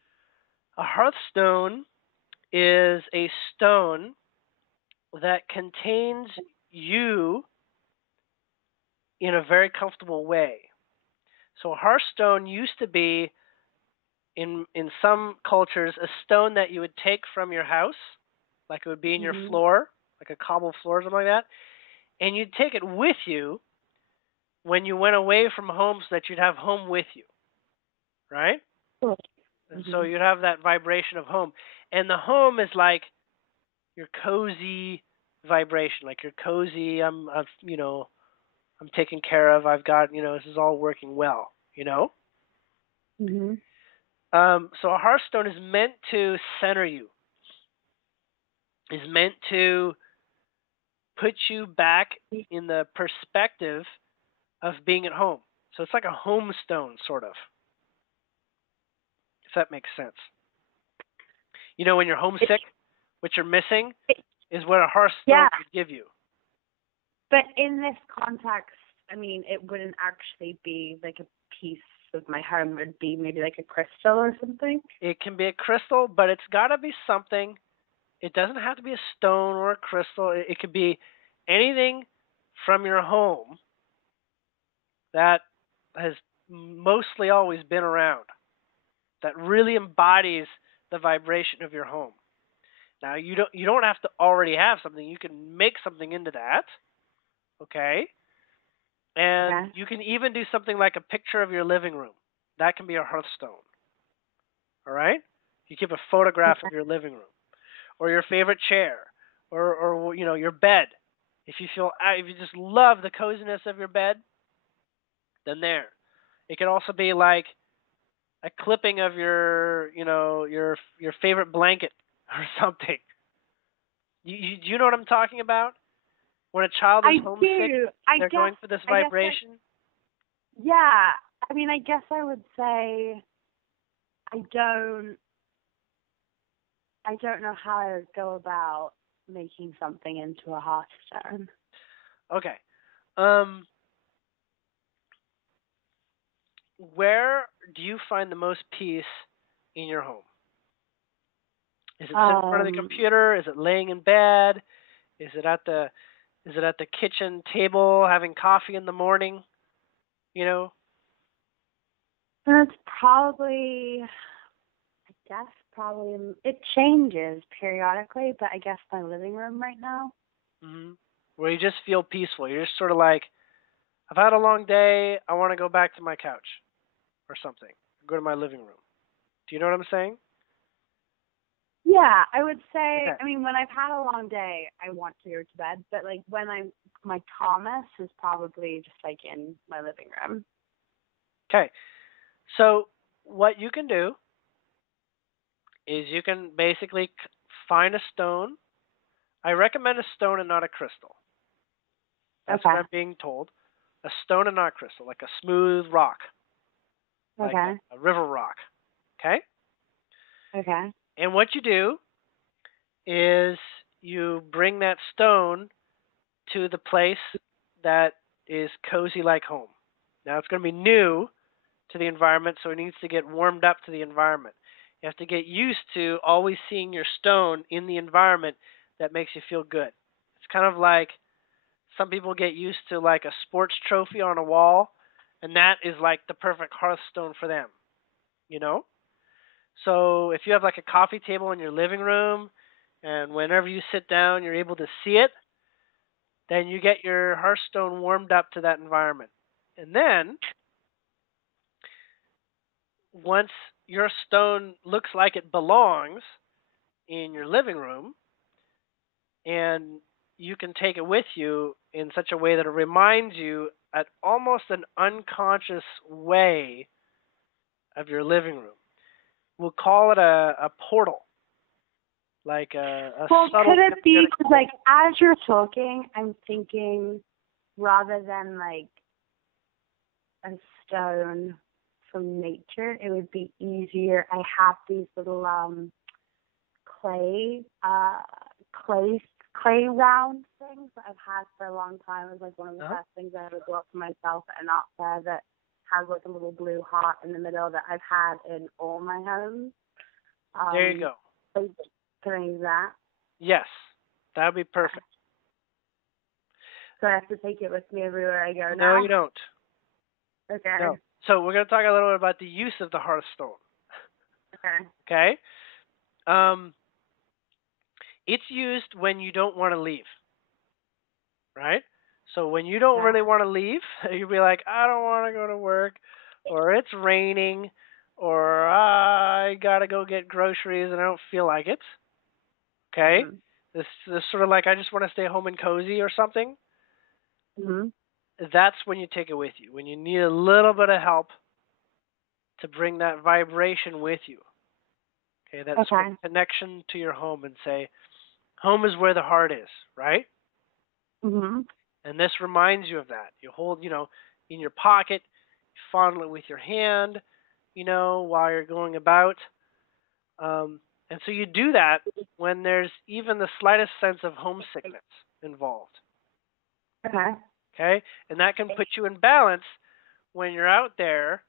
A hearthstone is a stone that contains you in a very comfortable way. So a hearthstone used to be, in some cultures, a stone that you would take from your house, like it would be in your floor, like a cobble floor or something like that, and you'd take it with you when you went away from home so that you'd have home with you, right? And so you'd have that vibration of home. And the home is like your cozy vibration, like you're cozy, I'm taken care of, I've got, this is all working well, So a hearthstone is meant to center you, is meant to put you back in the perspective of being at home. So it's like a home stone, sort of, if that makes sense. When you're homesick, what you're missing is what a hearthstone would give you. But in this context, I mean, it wouldn't actually be like a piece of my home. It would be maybe like a crystal or something. It can be a crystal, but it's got to be something. It doesn't have to be a stone or a crystal. It could be anything from your home that has mostly always been around, that really embodies the vibration of your home. Now, you don't have to already have something. You can make something into that, okay? And you can even do something like a picture of your living room. That can be a hearthstone, all right? You keep a photograph of your living room, or your favorite chair, or your bed. If you just love the coziness of your bed, then there. It can also be like a clipping of your favorite blanket or something. You know what I'm talking about? When a child is homesick, they're going for this vibration. Yeah, I mean, I guess I would say I don't know how I would go about making something into a hearthstone. Okay. Where do you find the most peace in your home? Is it sitting in front of the computer? Is it laying in bed? Is it at the kitchen table having coffee in the morning? It's probably, it changes periodically, but I guess my living room right now. Where you just feel peaceful. You're just sort of like, I've had a long day. I want to go back to my couch or something. Go to my living room. Do you know what I'm saying? Yeah, I would say, Okay. I mean, when I've had a long day, I want to go to bed, but like my calmest is probably just like in my living room. Okay. So what you can do is you can basically find a stone. I recommend a stone and not a crystal. That's Okay. what I'm being told. A stone and not crystal, like a smooth rock, like Okay. a river rock. Okay? Okay. And what you do is you bring that stone to the place that is cozy like home. Now it's going to be new to the environment, so it needs to get warmed up to the environment. You have to get used to always seeing your stone in the environment that makes you feel good. It's kind of like some people get used to like a sports trophy on a wall, and that is like the perfect hearthstone for them, you know? So if you have like a coffee table in your living room, and whenever you sit down, you're able to see it, then you get your hearthstone warmed up to that environment. And then once your stone looks like it belongs in your living room, and you can take it with you in such a way that it reminds you at almost an unconscious way of your living room. We'll call it a portal, like a Well, subtle could it be, energetic 'cause, portal. like, as you're talking, I'm thinking rather than, like, a stone from nature, it would be easier. I have these little, clay, clay round things that I've had for a long time. It was, like, one of the Uh-huh. best things I ever bought for myself, and out there that has, like, a little blue heart in the middle that I've had in all my homes. There you go. Can I use that? Yes, that would be perfect. So I have to take it with me everywhere I go No, now? you don't. Okay. No. So we're going to talk a little bit about the use of the hearthstone. Okay. Okay? It's used when you don't want to leave, right? So when you don't Okay. really want to leave, you'll be like, I don't want to go to work, or it's raining, or I gotta go get groceries and I don't feel like it. Okay, Mhm. this sort of like I just want to stay home and cozy or something. Mhm. That's when you take it with you. When you need a little bit of help to bring that vibration with you. Okay, that sort Okay. of connection to your home and say, home is where the heart is, right? Mhm. And this reminds you of that. You hold, in your pocket, you fondle it with your hand, while you're going about. And so you do that when there's even the slightest sense of homesickness involved. Okay. Okay? And that can put you in balance when you're out there,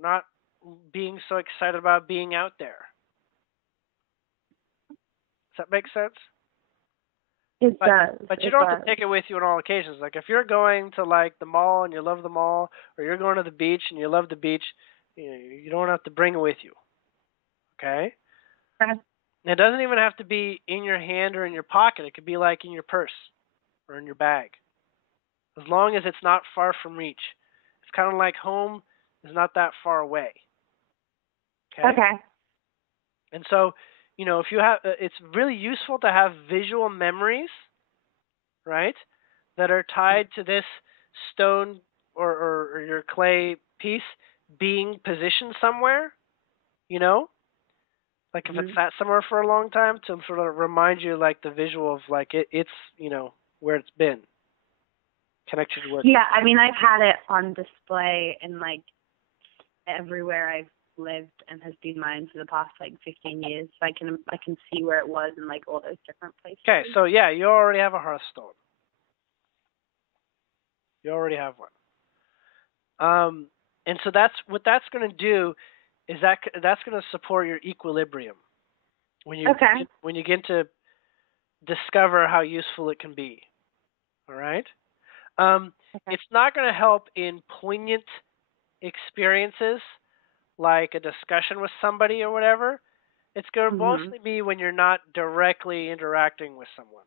not being so excited about being out there. Does that make sense? It But does. but you It don't have to does. take it with you on all occasions. Like if you're going to like the mall and you love the mall, or you're going to the beach and you love the beach, you don't have to bring it with you. Okay? Okay. It doesn't even have to be in your hand or in your pocket. It could be like in your purse or in your bag. As long as it's not far from reach. It's kind of like home is not that far away. Okay? Okay. And so, if you have, it's really useful to have visual memories, right, that are tied to this stone or your clay piece being positioned somewhere, you know, like if it's Mhm. sat somewhere for a long time to sort of remind you like the visual of like it's, where it's been connected to where it's Yeah, I mean, I've had it on display in like everywhere I've lived and has been mine for the past like 15 years. So I can see where it was in like all those different places. Okay, so yeah, you already have a hearthstone. You already have one. And so that's what that's going to do is that's going to support your equilibrium Okay. when you get to discover how useful it can be. All right. Okay. It's not going to help in poignant experiences like a discussion with somebody or whatever. It's going to Mhm. mostly be when you're not directly interacting with someone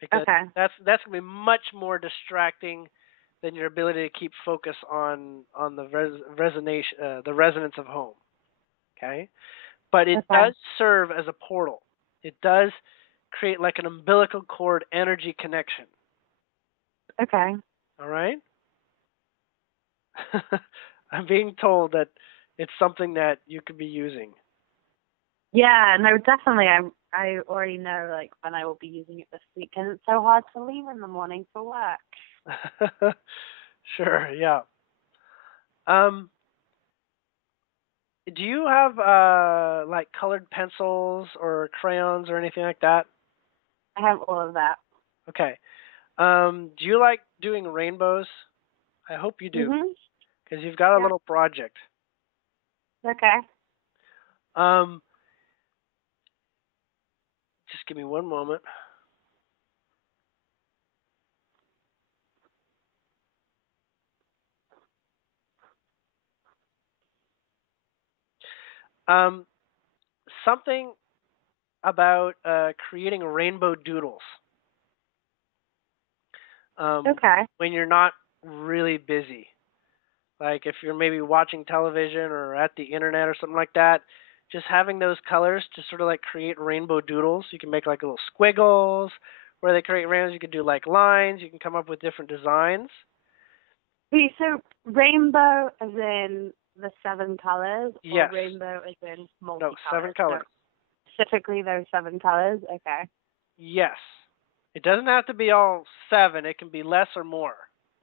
because Okay. that's going to be much more distracting than your ability to keep focus on the resonance of home. Okay, but it does serve as a portal. It does create like an umbilical cord energy connection. Okay. All right. I'm being told that it's something that you could be using. Yeah, no, definitely. I already know like when I will be using it this week, and it's so hard to leave in the morning for work. Sure, yeah. Do you have like colored pencils or crayons or anything like that? I have all of that. Okay. Do you like doing rainbows? I hope you do, because you've got a little project. Okay. Just give me one moment. Something about creating rainbow doodles. When you're not really busy. Like if you're maybe watching television or at the internet or something like that, just having those colors to sort of like create rainbow doodles. You can make like little squiggles where they create rainbows. You can do like lines. You can come up with different designs. Wait, so rainbow as in the 7 colors? Yes. Or rainbow as in multi-colors? No, 7 colors. So specifically those 7 colors? Okay. Yes. It doesn't have to be all 7. It can be less or more.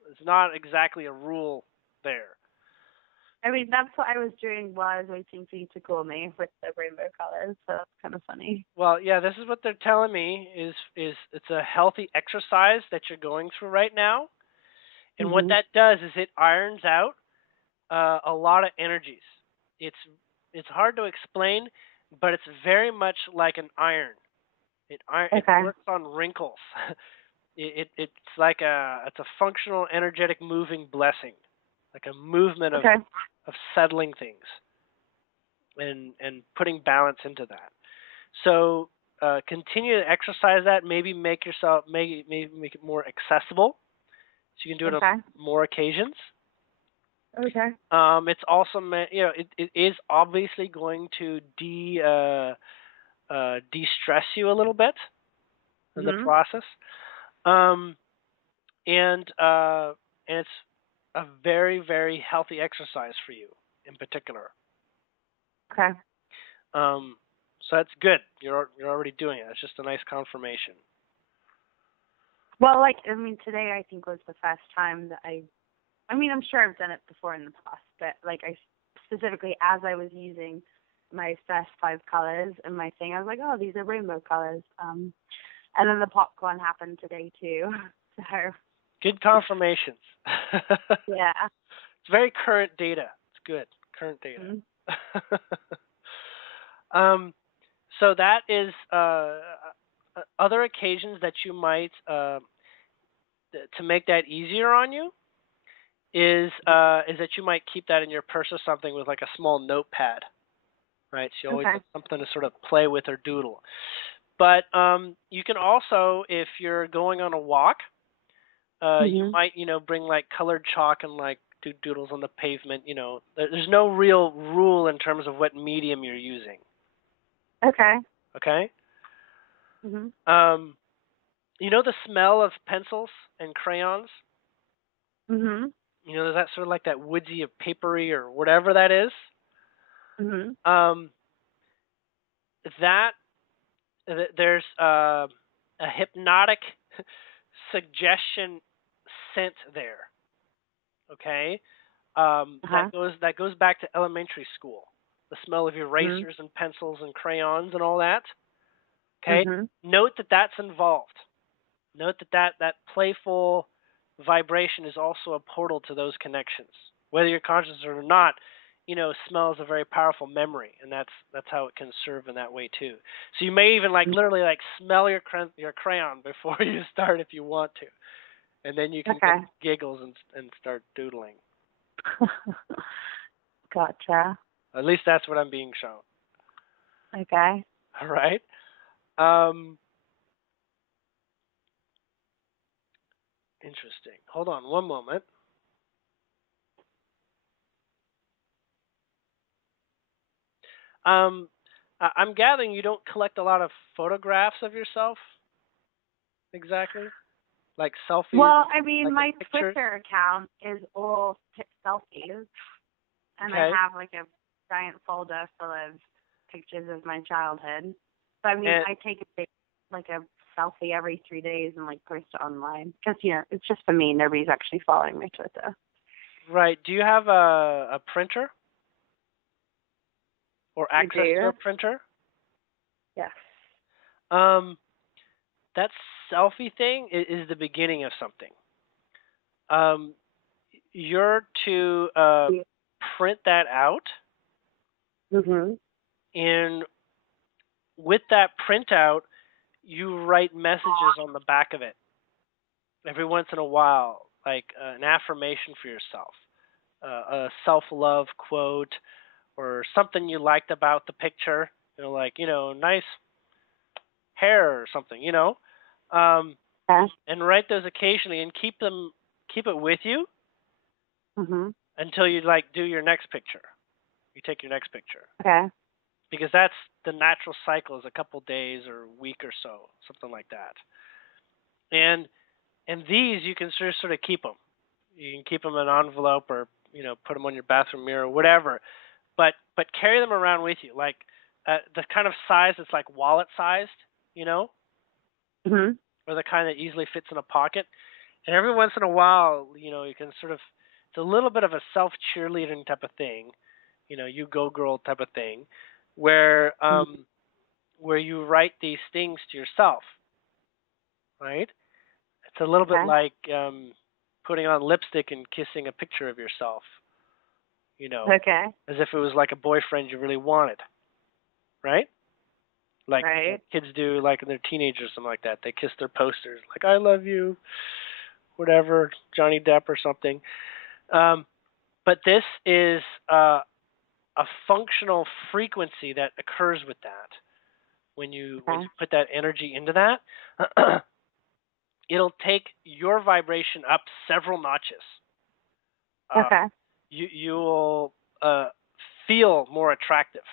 It's not exactly a rule there. I mean, that's what I was doing while I was waiting for you to call me with the rainbow colors, so that's kind of funny. Well, yeah, this is what they're telling me is it's a healthy exercise that you're going through right now. And what that does is it irons out a lot of energies. It's hard to explain, but it's very much like an iron. It works on wrinkles. It's like it's a functional, energetic, moving blessing, like a movement of settling things and putting balance into that. So continue to exercise that. Maybe make it more accessible, so you can do it on more occasions. Okay. It's also it is obviously going to de-stress you a little bit in the process. And it's a very, very healthy exercise for you in particular. Okay. So that's good. You're already doing it. It's just a nice confirmation. Well, like, I mean, today I think was the first time that I mean, I'm sure I've done it before in the past, but like I specifically, as I was using my first 5 colors in my thing, I was like, oh, these are rainbow colors. And then the popcorn happened today too. So good confirmations. Yeah. It's very current data. It's good. Current data. So that is other occasions that you might to make that easier on you is that you might keep that in your purse or something with like a small notepad, right? So you always have something to sort of play with or doodle. But you can also, if you're going on a walk, you might bring like colored chalk and like do doodles on the pavement. There's no real rule in terms of what medium you're using. Okay. Okay. The smell of pencils and crayons. There's that sort of like that woodsy or papery or whatever that is. There's a hypnotic suggestion scent there. Okay. That goes back to elementary school. The smell of erasers and pencils and crayons and all that. Okay. Note that that's involved. Note that playful vibration is also a portal to those connections. Whether you're conscious or not, smell is a very powerful memory, and that's how it can serve in that way too. So you may even literally smell your crayon before you start if you want to, and then you can get giggles and start doodling. Gotcha. At least that's what I'm being shown. Okay. All right. Interesting. Hold on one moment. I'm gathering you don't collect a lot of photographs of yourself. Exactly. Like selfies. Well, I mean, like my pictures. Twitter account is all selfies, and I Okay. have like a giant folder full of pictures of my childhood. So I mean, And I take like a selfie every 3 days and like post it online because it's just for me. Nobody's actually following my Twitter. right. Do you have a printer or access to a printer? Yes. That selfie thing is the beginning of something. Um, you're to print that out, Mhm. and with that printout, you write messages on the back of it every once in a while, like an affirmation for yourself, a self-love quote, or something you liked about the picture. Like nice hair or something. Okay. And write those occasionally and keep it with you Mhm. until you do your next picture. You take your next picture. Okay. Because that's the natural cycle, is a couple days or a week or so, something like that. And these you can sort of keep them. You can keep them in an envelope or put them on your bathroom mirror, whatever. But carry them around with you, like the kind of size that's like wallet sized, Mhm. or the kind that easily fits in a pocket. And every once in a while, you can sort of, it's a little bit of a self cheerleading type of thing, you go girl type of thing, where you write these things to yourself, right? It's a little bit Okay. like putting on lipstick and kissing a picture of yourself, Okay. as if it was like a boyfriend you really wanted, right? Like Right. kids do, like when they're teenagers, something like that. They kiss their posters, like "I love you," whatever, Johnny Depp or something. But this is a functional frequency that occurs with that. When you Okay. put that energy into that, it'll take your vibration up several notches. Okay. You will feel more attractive.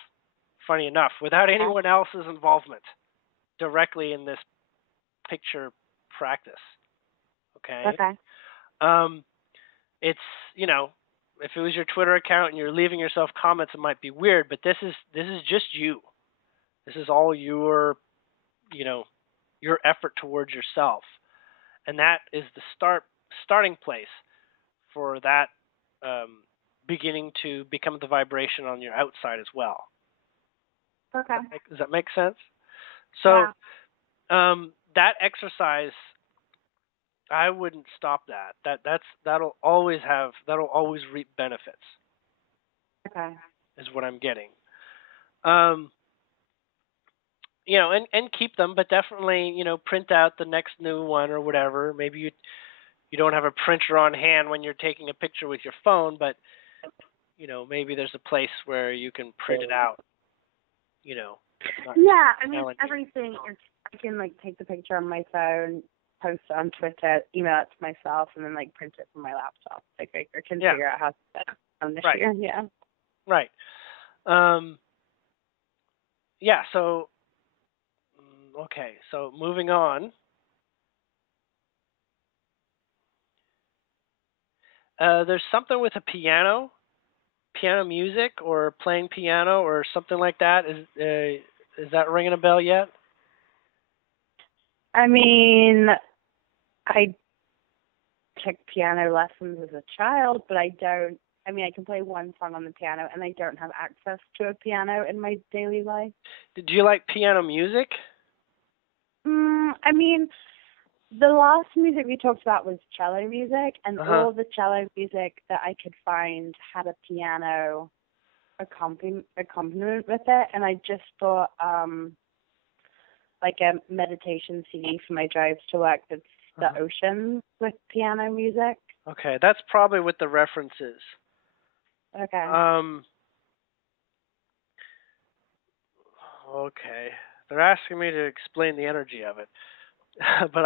Funny enough, without anyone else's involvement directly in this picture practice. Okay. Okay. Um, it's if it was your Twitter account and you're leaving yourself comments, it might be weird, but this is just you. This is all your effort towards yourself, and that is the starting place for that beginning to become the vibration on your outside as well. Okay. Does that make sense? So that exercise, I wouldn't stop that. That'll always reap benefits. Okay. Is what I'm getting. And keep them, but definitely, print out the next new one or whatever. Maybe you don't have a printer on hand when you're taking a picture with your phone, but maybe there's a place where you can print it out. Yeah, I mean everything is. I can like take the picture on my phone, post it on Twitter, email it to myself, and then like print it from my laptop. Like I can figure out how to do that on this year. Yeah. Right. Yeah. So okay. So moving on. There's something with a piano music, or playing piano, or something like that. Is that ringing a bell yet? I mean, I took piano lessons as a child, but I don't. I mean, I can play one song on the piano, and I don't have access to a piano in my daily life. Do you like piano music? I mean, the last music we talked about was cello music, and all the cello music that I could find had a piano accompaniment with it, and I just bought like a meditation CD for my drives to work that's the ocean with piano music. Okay, that's probably what the reference is. Okay. Okay. They're asking me to explain the energy of it. But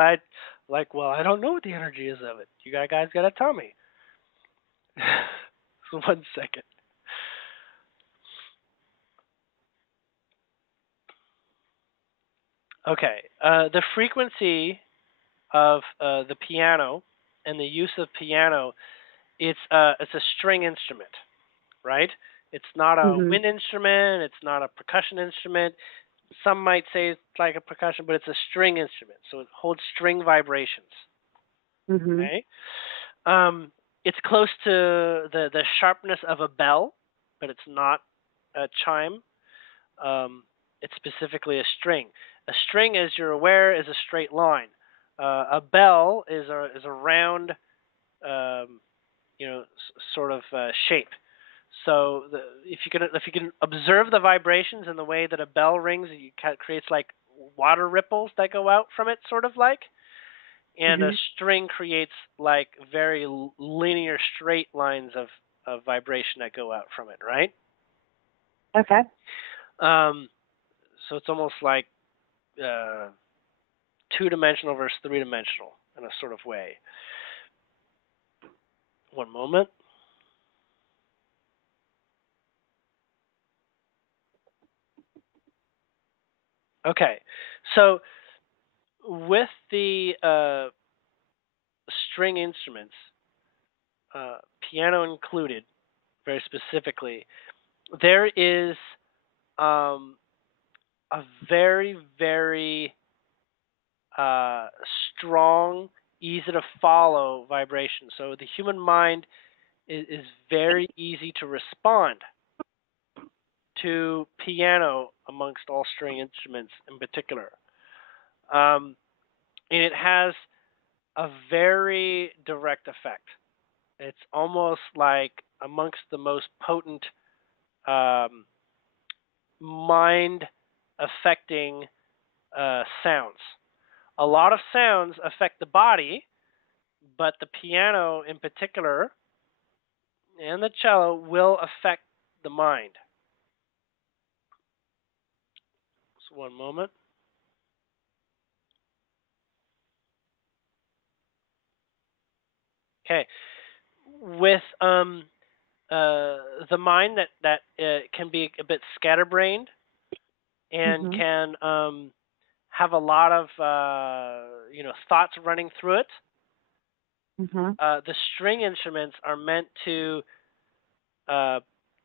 Like, well, I don't know what the energy is of it. You guys got to tell me. So 1 second. Okay. The frequency of the piano and the use of piano, it's a string instrument, right? It's not a Mhm. wind instrument. It's not a percussion instrument. Some might say it's like a percussion, but it's a string instrument, so it holds string vibrations. Mhm. Okay. It's close to the sharpness of a bell, but it's not a chime. It's specifically a string. A string, as you're aware, is a straight line. A bell is a round, um, sort of shape. So if you can observe the vibrations and the way that a bell rings, it creates like water ripples that go out from it, sort of like. And a Mhm. string creates like very linear, straight lines of vibration that go out from it, right? Okay. So it's almost like two-dimensional versus three-dimensional in a sort of way. One moment. Okay, so with the string instruments, piano included, very specifically, there is um, a very, very uh, strong, easy to follow vibration. So the human mind is very easy to respond to piano amongst all string instruments in particular. And it has a very direct effect. It's almost like amongst the most potent um, mind affecting sounds. A lot of sounds affect the body, but the piano in particular and the cello will affect the mind. So one moment. Okay. With the mind that can be a bit scatterbrained and Mhm. can have a lot of thoughts running through it. Mhm. The string instruments are meant to uh,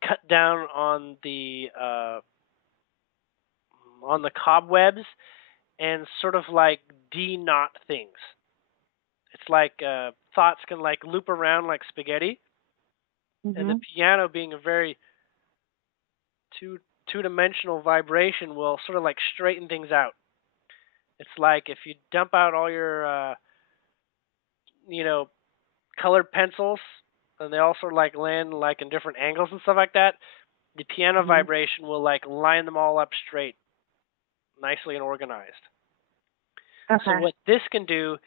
cut down on the cobwebs and sort of like de-knot things. It's like thoughts can like loop around like spaghetti, and the Mhm. piano being a very two-dimensional vibration will sort of like straighten things out. It's like if you dump out all your you know colored pencils and they all sort of like land like in different angles and stuff like that, the piano Mhm. vibration will like line them all up straight, nicely and organized. So Okay. what this can do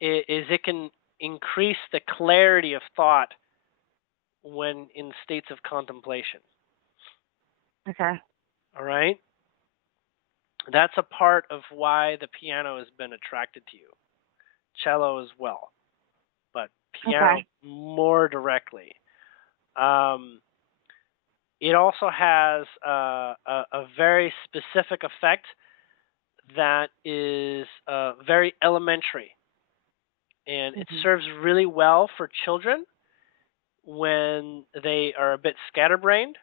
is it can increase the clarity of thought when in states of contemplation. Okay. All right? That's a part of why the piano has been attracted to you. Cello as well, but piano Okay. more directly. Um, it also has a very specific effect that is very elementary, and it Mhm. serves really well for children when they are a bit scatterbrained,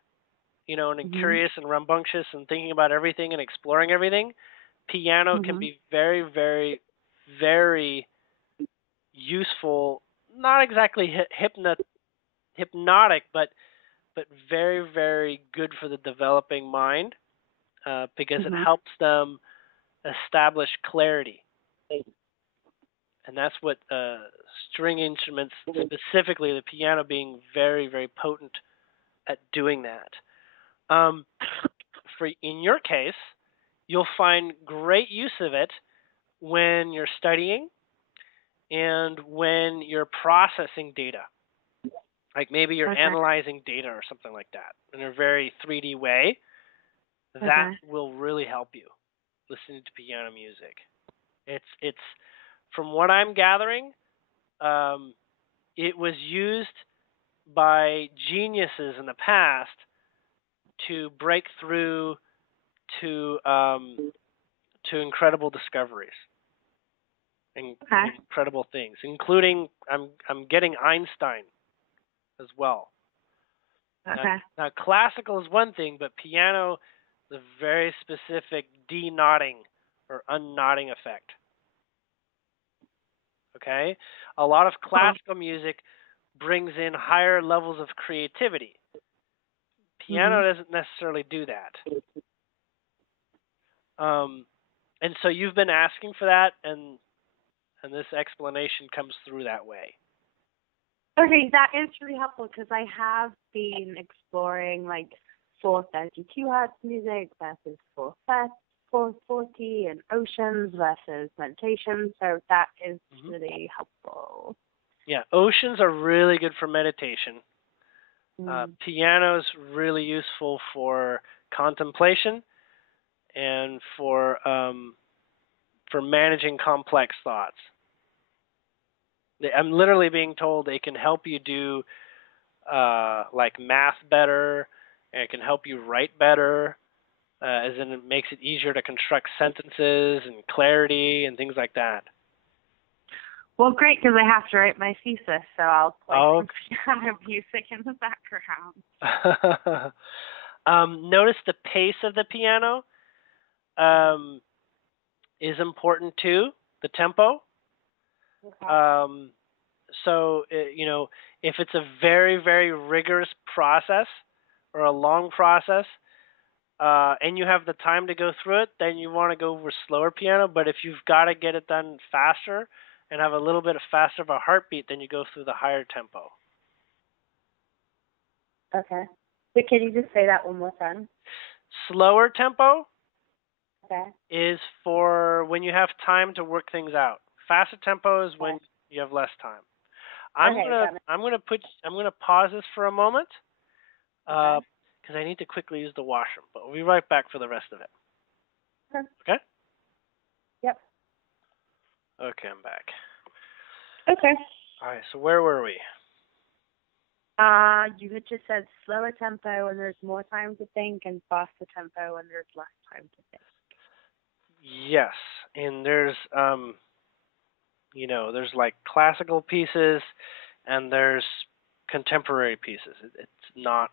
and Mhm. curious and rambunctious and thinking about everything and exploring everything. Piano can Mhm. be very, very, very useful. Not exactly hypnotic, but very, very good for the developing mind because it Mhm. helps them establish clarity. And that's what string instruments, specifically the piano, being very, very potent at doing that. Um, for in your case, you'll find great use of it when you're studying and when you're processing data. Like maybe you're Okay. analyzing data or something like that in a very 3D way. That Okay. will really help you listening to piano music. It's from what I'm gathering, it was used by geniuses in the past to break through to incredible discoveries and incredible things, including I'm getting Einstein as well. Okay. Now classical is one thing, but piano is a very specific de-knotting or unknotting effect. Okay? A lot of classical music brings in higher levels of creativity. Piano doesn't necessarily do that. And so you've been asking for that, and this explanation comes through that way. Okay, that is really helpful because I have been exploring like 432 hertz music versus 440 and oceans versus meditation. So that is really helpful. Yeah, oceans are really good for meditation. Piano's really useful for contemplation and for managing complex thoughts. I'm literally being told it can help you do like math better, and it can help you write better, as in it makes it easier to construct sentences and clarity and things like that. Well, great, because I have to write my thesis, so I'll play some piano music in the background. Notice the pace of the piano is important too, the tempo. Okay. So, if it's a very, very rigorous process or a long process, and you have the time to go through it, then you want to go over slower piano. But if you've got to get it done faster and have a little bit faster of a heartbeat, then you go through the higher tempo. Okay. So can you just say that one more time? Slower tempo is for when you have time to work things out. Faster tempo is when you have less time. I'm gonna pause this for a moment because I need to quickly use the washroom. But we'll be right back for the rest of it. Okay? Yep. Okay, I'm back. Okay. All right. So where were we? You had just said slower tempo when there's more time to think, and faster tempo when there's less time to think. Yes, and there's there's like classical pieces, and there's contemporary pieces. It's not,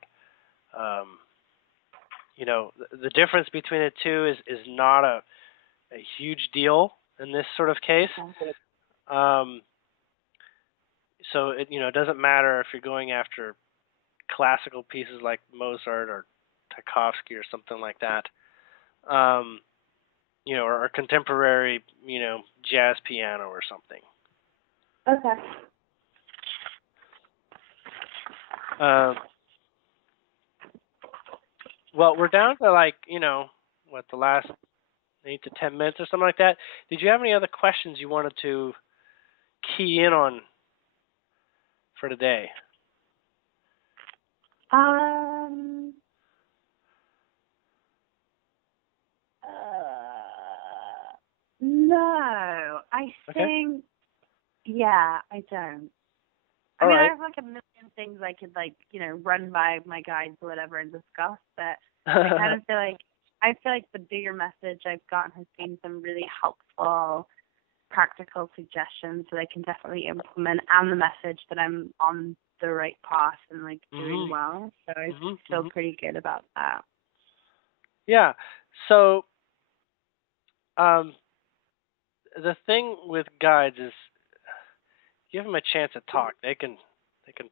the difference between the two is not a huge deal in this sort of case. So it doesn't matter if you're going after classical pieces like Mozart or Tchaikovsky or something like that, or contemporary, jazz piano or something. Okay. Well, we're down to the last 8 to 10 minutes or something like that. Did you have any other questions you wanted to key in on for today? No, I think, I don't. I have like a million things I could run by my guides or whatever and discuss, but I kind of feel like the bigger message I've gotten has been some really helpful practical suggestions that I can definitely implement, and the message that I'm on the right path and doing well. So I feel pretty good about that. Yeah. So the thing with guides is give them a chance to talk. They can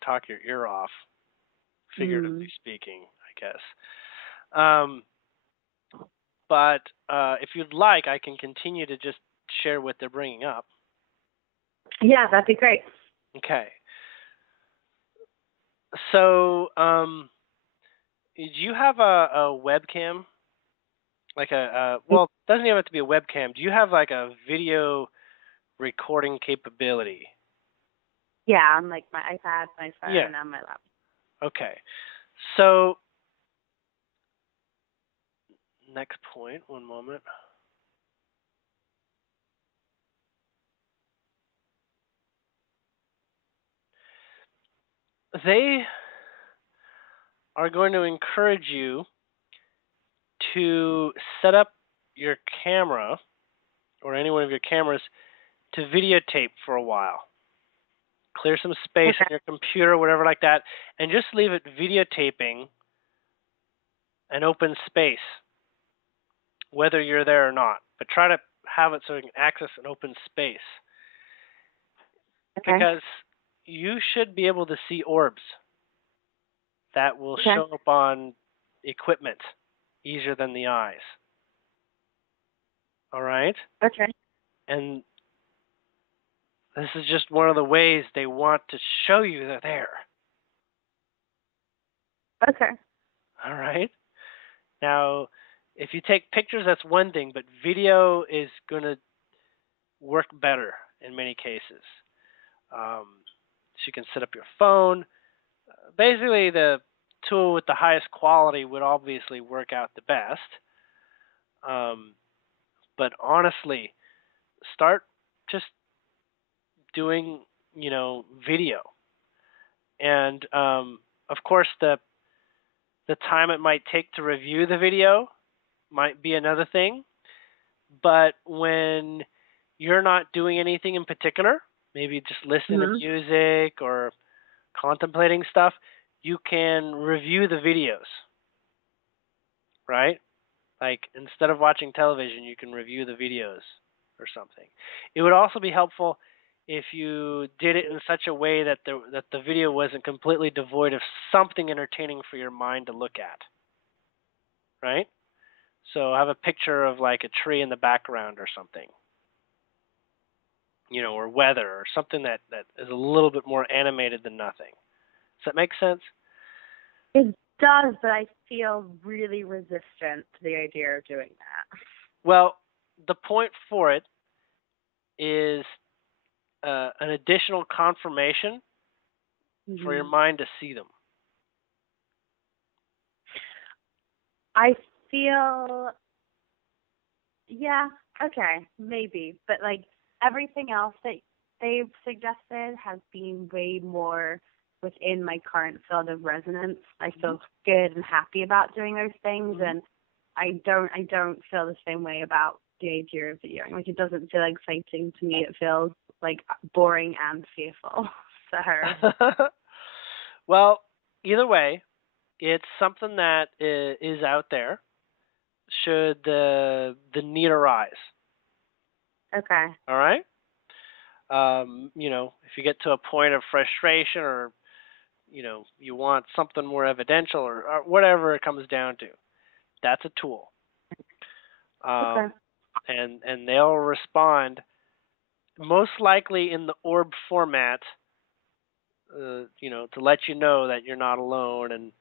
talk your ear off, figuratively speaking, I guess. But if you'd like, I can continue to just share what they're bringing up. Yeah, that'd be great. Okay. So, do you have a webcam? Like well, it doesn't even have to be a webcam. Do you have like a video recording capability? Yeah, on my iPad, my phone, and my laptop. Okay. So, next point, one moment. they are going to encourage you to set up your camera or any one of your cameras to videotape for a while. Clear some space on your computer, whatever like that, and just leave it videotaping an open space, whether you're there or not. But try to have it so you can access an open space. Because you should be able to see orbs that will show up on equipment easier than the eyes. All right? Okay. And this is just one of the ways they want to show you they're there. Okay. All right? Now, if you take pictures, that's one thing, but video is going to work better in many cases. So you can set up your phone. Basically, the tool with the highest quality would obviously work out the best. But honestly, start just doing, video. And of course, the time it might take to review the video might be another thing. But when you're not doing anything in particular, maybe just listening to music or contemplating stuff, you can review the videos, right? Like instead of watching television, you can review the videos or something. It would also be helpful if you did it in such a way that the video wasn't completely devoid of something entertaining for your mind to look at, right? So have a picture of like a tree in the background or something, or weather or something that is a little bit more animated than nothing. Does that make sense? It does, but I feel really resistant to the idea of doing that. Well, the point for it is an additional confirmation for your mind to see them. I feel, okay, maybe. But like everything else that they've suggested has been way more within my current field of resonance. I feel good and happy about doing those things, and I don't feel the same way about the idea of videoing. Like it doesn't feel exciting to me. It feels like boring and fearful. So well, either way, it's something that is out there should the need arise. Okay. All right? If you get to a point of frustration or you want something more evidential or whatever it comes down to, that's a tool. And they'll respond most likely in the orb format, to let you know that you're not alone and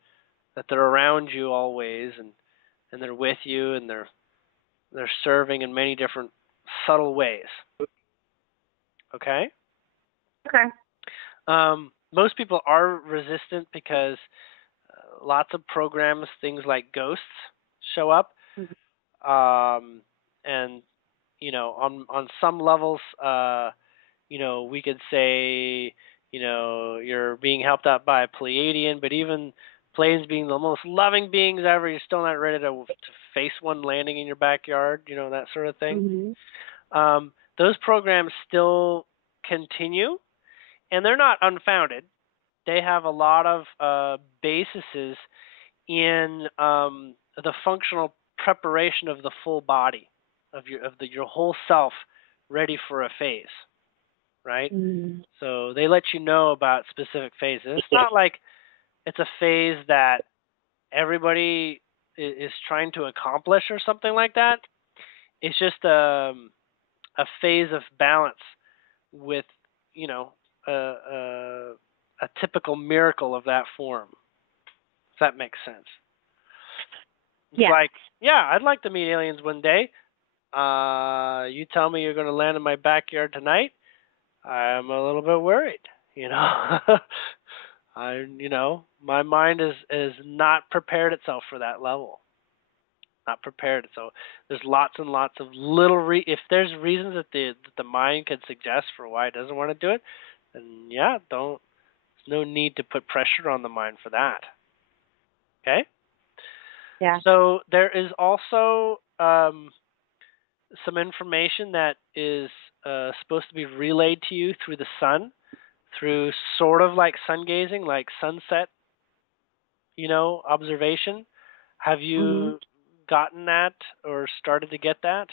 that they're around you always and they're with you and they're serving in many different subtle ways. Okay? Okay. Most people are resistant because lots of programs, things like ghosts, show up. And on some levels, we could say, you're being helped out by a Pleiadian, but even Pleiadians being the most loving beings ever, you're still not ready to face one landing in your backyard, that sort of thing. Those programs still continue, and they're not unfounded. They have a lot of bases in the functional preparation of the full body of your whole self ready for a phase, right? So they let you know about specific phases. It's not like it's a phase that everybody is trying to accomplish or something like that. It's just a phase of balance with a typical miracle of that form. If that makes sense. It's like, I'd like to meet aliens one day. You tell me you're going to land in my backyard tonight. I'm a little bit worried, my mind is not prepared itself for that level. Not prepared. So there's lots and lots of little if there's reasons that the mind could suggest for why it doesn't want to do it, then don't no need to put pressure on the mind for that. Okay? Yeah. So there is also some information that is supposed to be relayed to you through the sun, through sort of like sun gazing, like sunset, observation. Have Mhm. you gotten that or started to get that?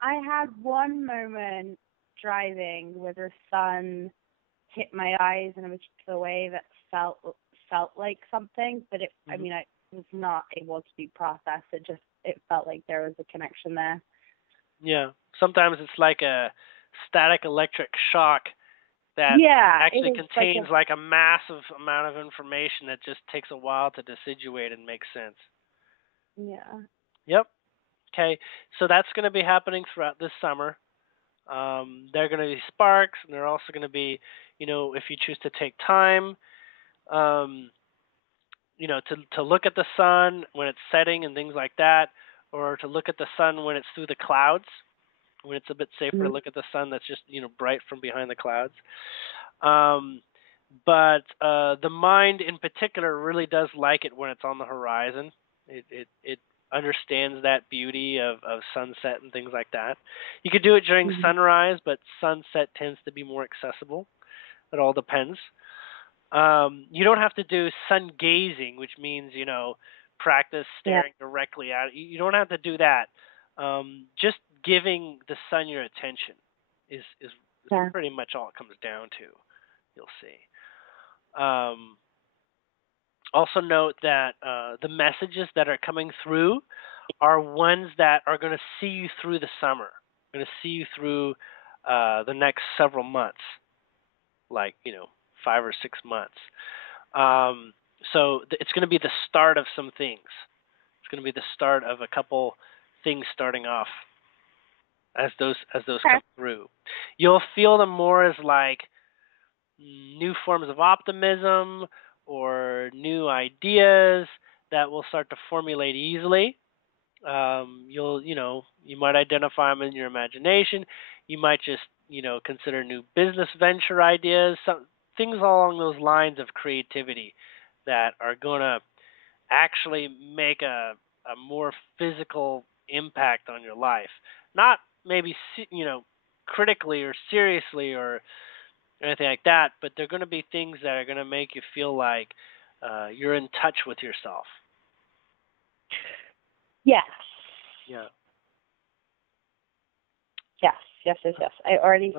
I had one moment driving where the sun hit my eyes and it was just a way that felt like something, but I mean, I was not able to be processed. It felt like there was a connection there. Yeah. Sometimes it's like a static electric shock that Yeah, it actually was like contains like a massive amount of information that just takes a while to deciduate and make sense. yeah. Yep. Okay. So that's going to be happening throughout this summer. There are going to be sparks, and there are also going to be, if you choose to take time, um, to look at the sun when it's setting and things like that, or to look at the sun when it's through the clouds, when it's a bit safer to Mhm. look at the sun that's just, bright from behind the clouds. Um, but the mind in particular really does like it when it's on the horizon. It understands that beauty of sunset and things like that. You could do it during Mhm. sunrise, but sunset tends to be more accessible. It all depends. You don't have to do sun gazing, which means, practice Yeah. staring directly at it. You don't have to do that. Just giving the sun your attention is Yeah. pretty much all it comes down to. You'll see. Um, Also note that the messages that are coming through are ones that are going to see you through the summer, going to see you through the next several months, like 5 or 6 months. So it's going to be the start of some things. It's going to be the start of a couple things starting off as those Okay. come through. You'll feel them more as like new forms of optimism or new ideas that will start to formulate easily. You might identify them in your imagination. You might just, consider new business venture ideas, some things along those lines of creativity that are going to actually make a more physical impact on your life. Not maybe, critically or seriously or anything like that, but they're going to be things that are going to make you feel like you're in touch with yourself. Yes. Yeah. Yes. Yes. Yes. Yes. I already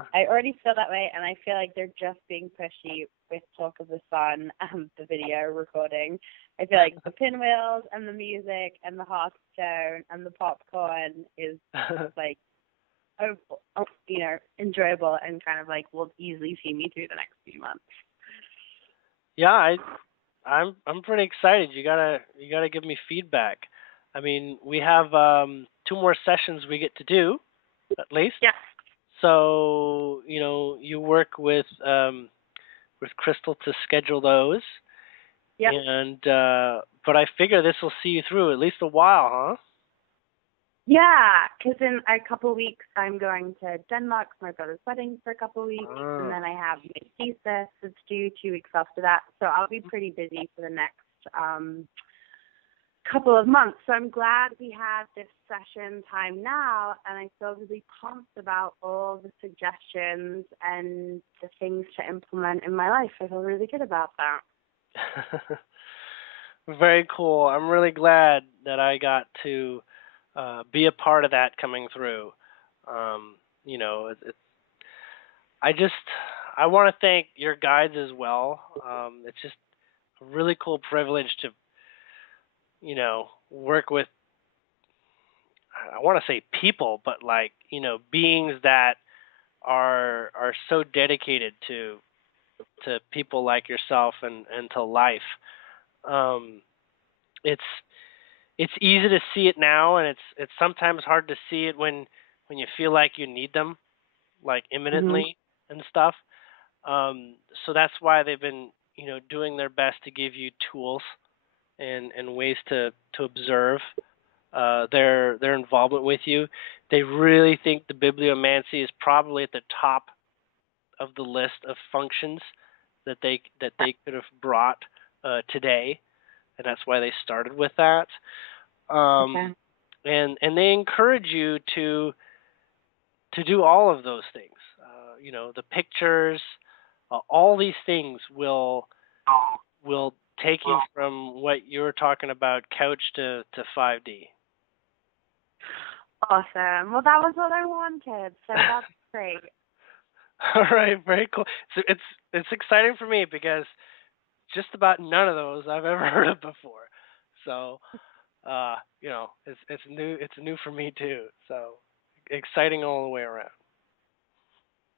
feel that way, and I feel like they're just being pushy with Talk of the Sun and the video recording. I feel like the pinwheels and the music and the Hearthstone and the popcorn is like, enjoyable and kind of like will easily see me through the next few months. Yeah, I'm pretty excited. You gotta give me feedback. I mean, we have 2 more sessions we get to do, at least. Yeah. So you work with Crystal to schedule those, Yep. and but I figure this will see you through at least a while, huh? Yeah, because in a couple of weeks I'm going to Denmark for my brother's wedding for a couple of weeks, and Ah. then I have my thesis that's due 2 weeks after that. So I'll be pretty busy for the next couple of months. So I'm glad we have this session time now, and I feel really pumped about all the suggestions and the things to implement in my life. I feel really good about that. Very cool. I'm really glad that I got to be a part of that coming through. Um, I just I want to thank your guides as well. It's just a really cool privilege to work with. I want to say people, but like beings that are so dedicated to people like yourself and to life. Um, it's it's easy to see it now, and it's sometimes hard to see it when you feel like you need them, like Mhm. imminently and stuff. So that's why they've been doing their best to give you tools and ways to observe their involvement with you. They really think the bibliomancy is probably at the top of the list of functions that they could have brought today, and that's why they started with that. Okay. And they encourage you to do all of those things. The pictures, all these things will take you from what you were talking about, couch to 5D. Awesome. Well, that was what I wanted, so that's great. All right, very cool. So it's exciting for me because just about none of those I've ever heard of before. So, it's new. It's new for me too. So exciting all the way around.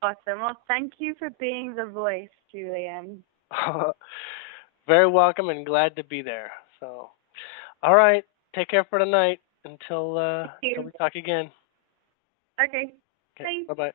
Awesome. Well, thank you for being the voice, Julien. Very welcome and glad to be there. So, all right, take care for tonight until we talk again. Okay. Bye. Bye bye.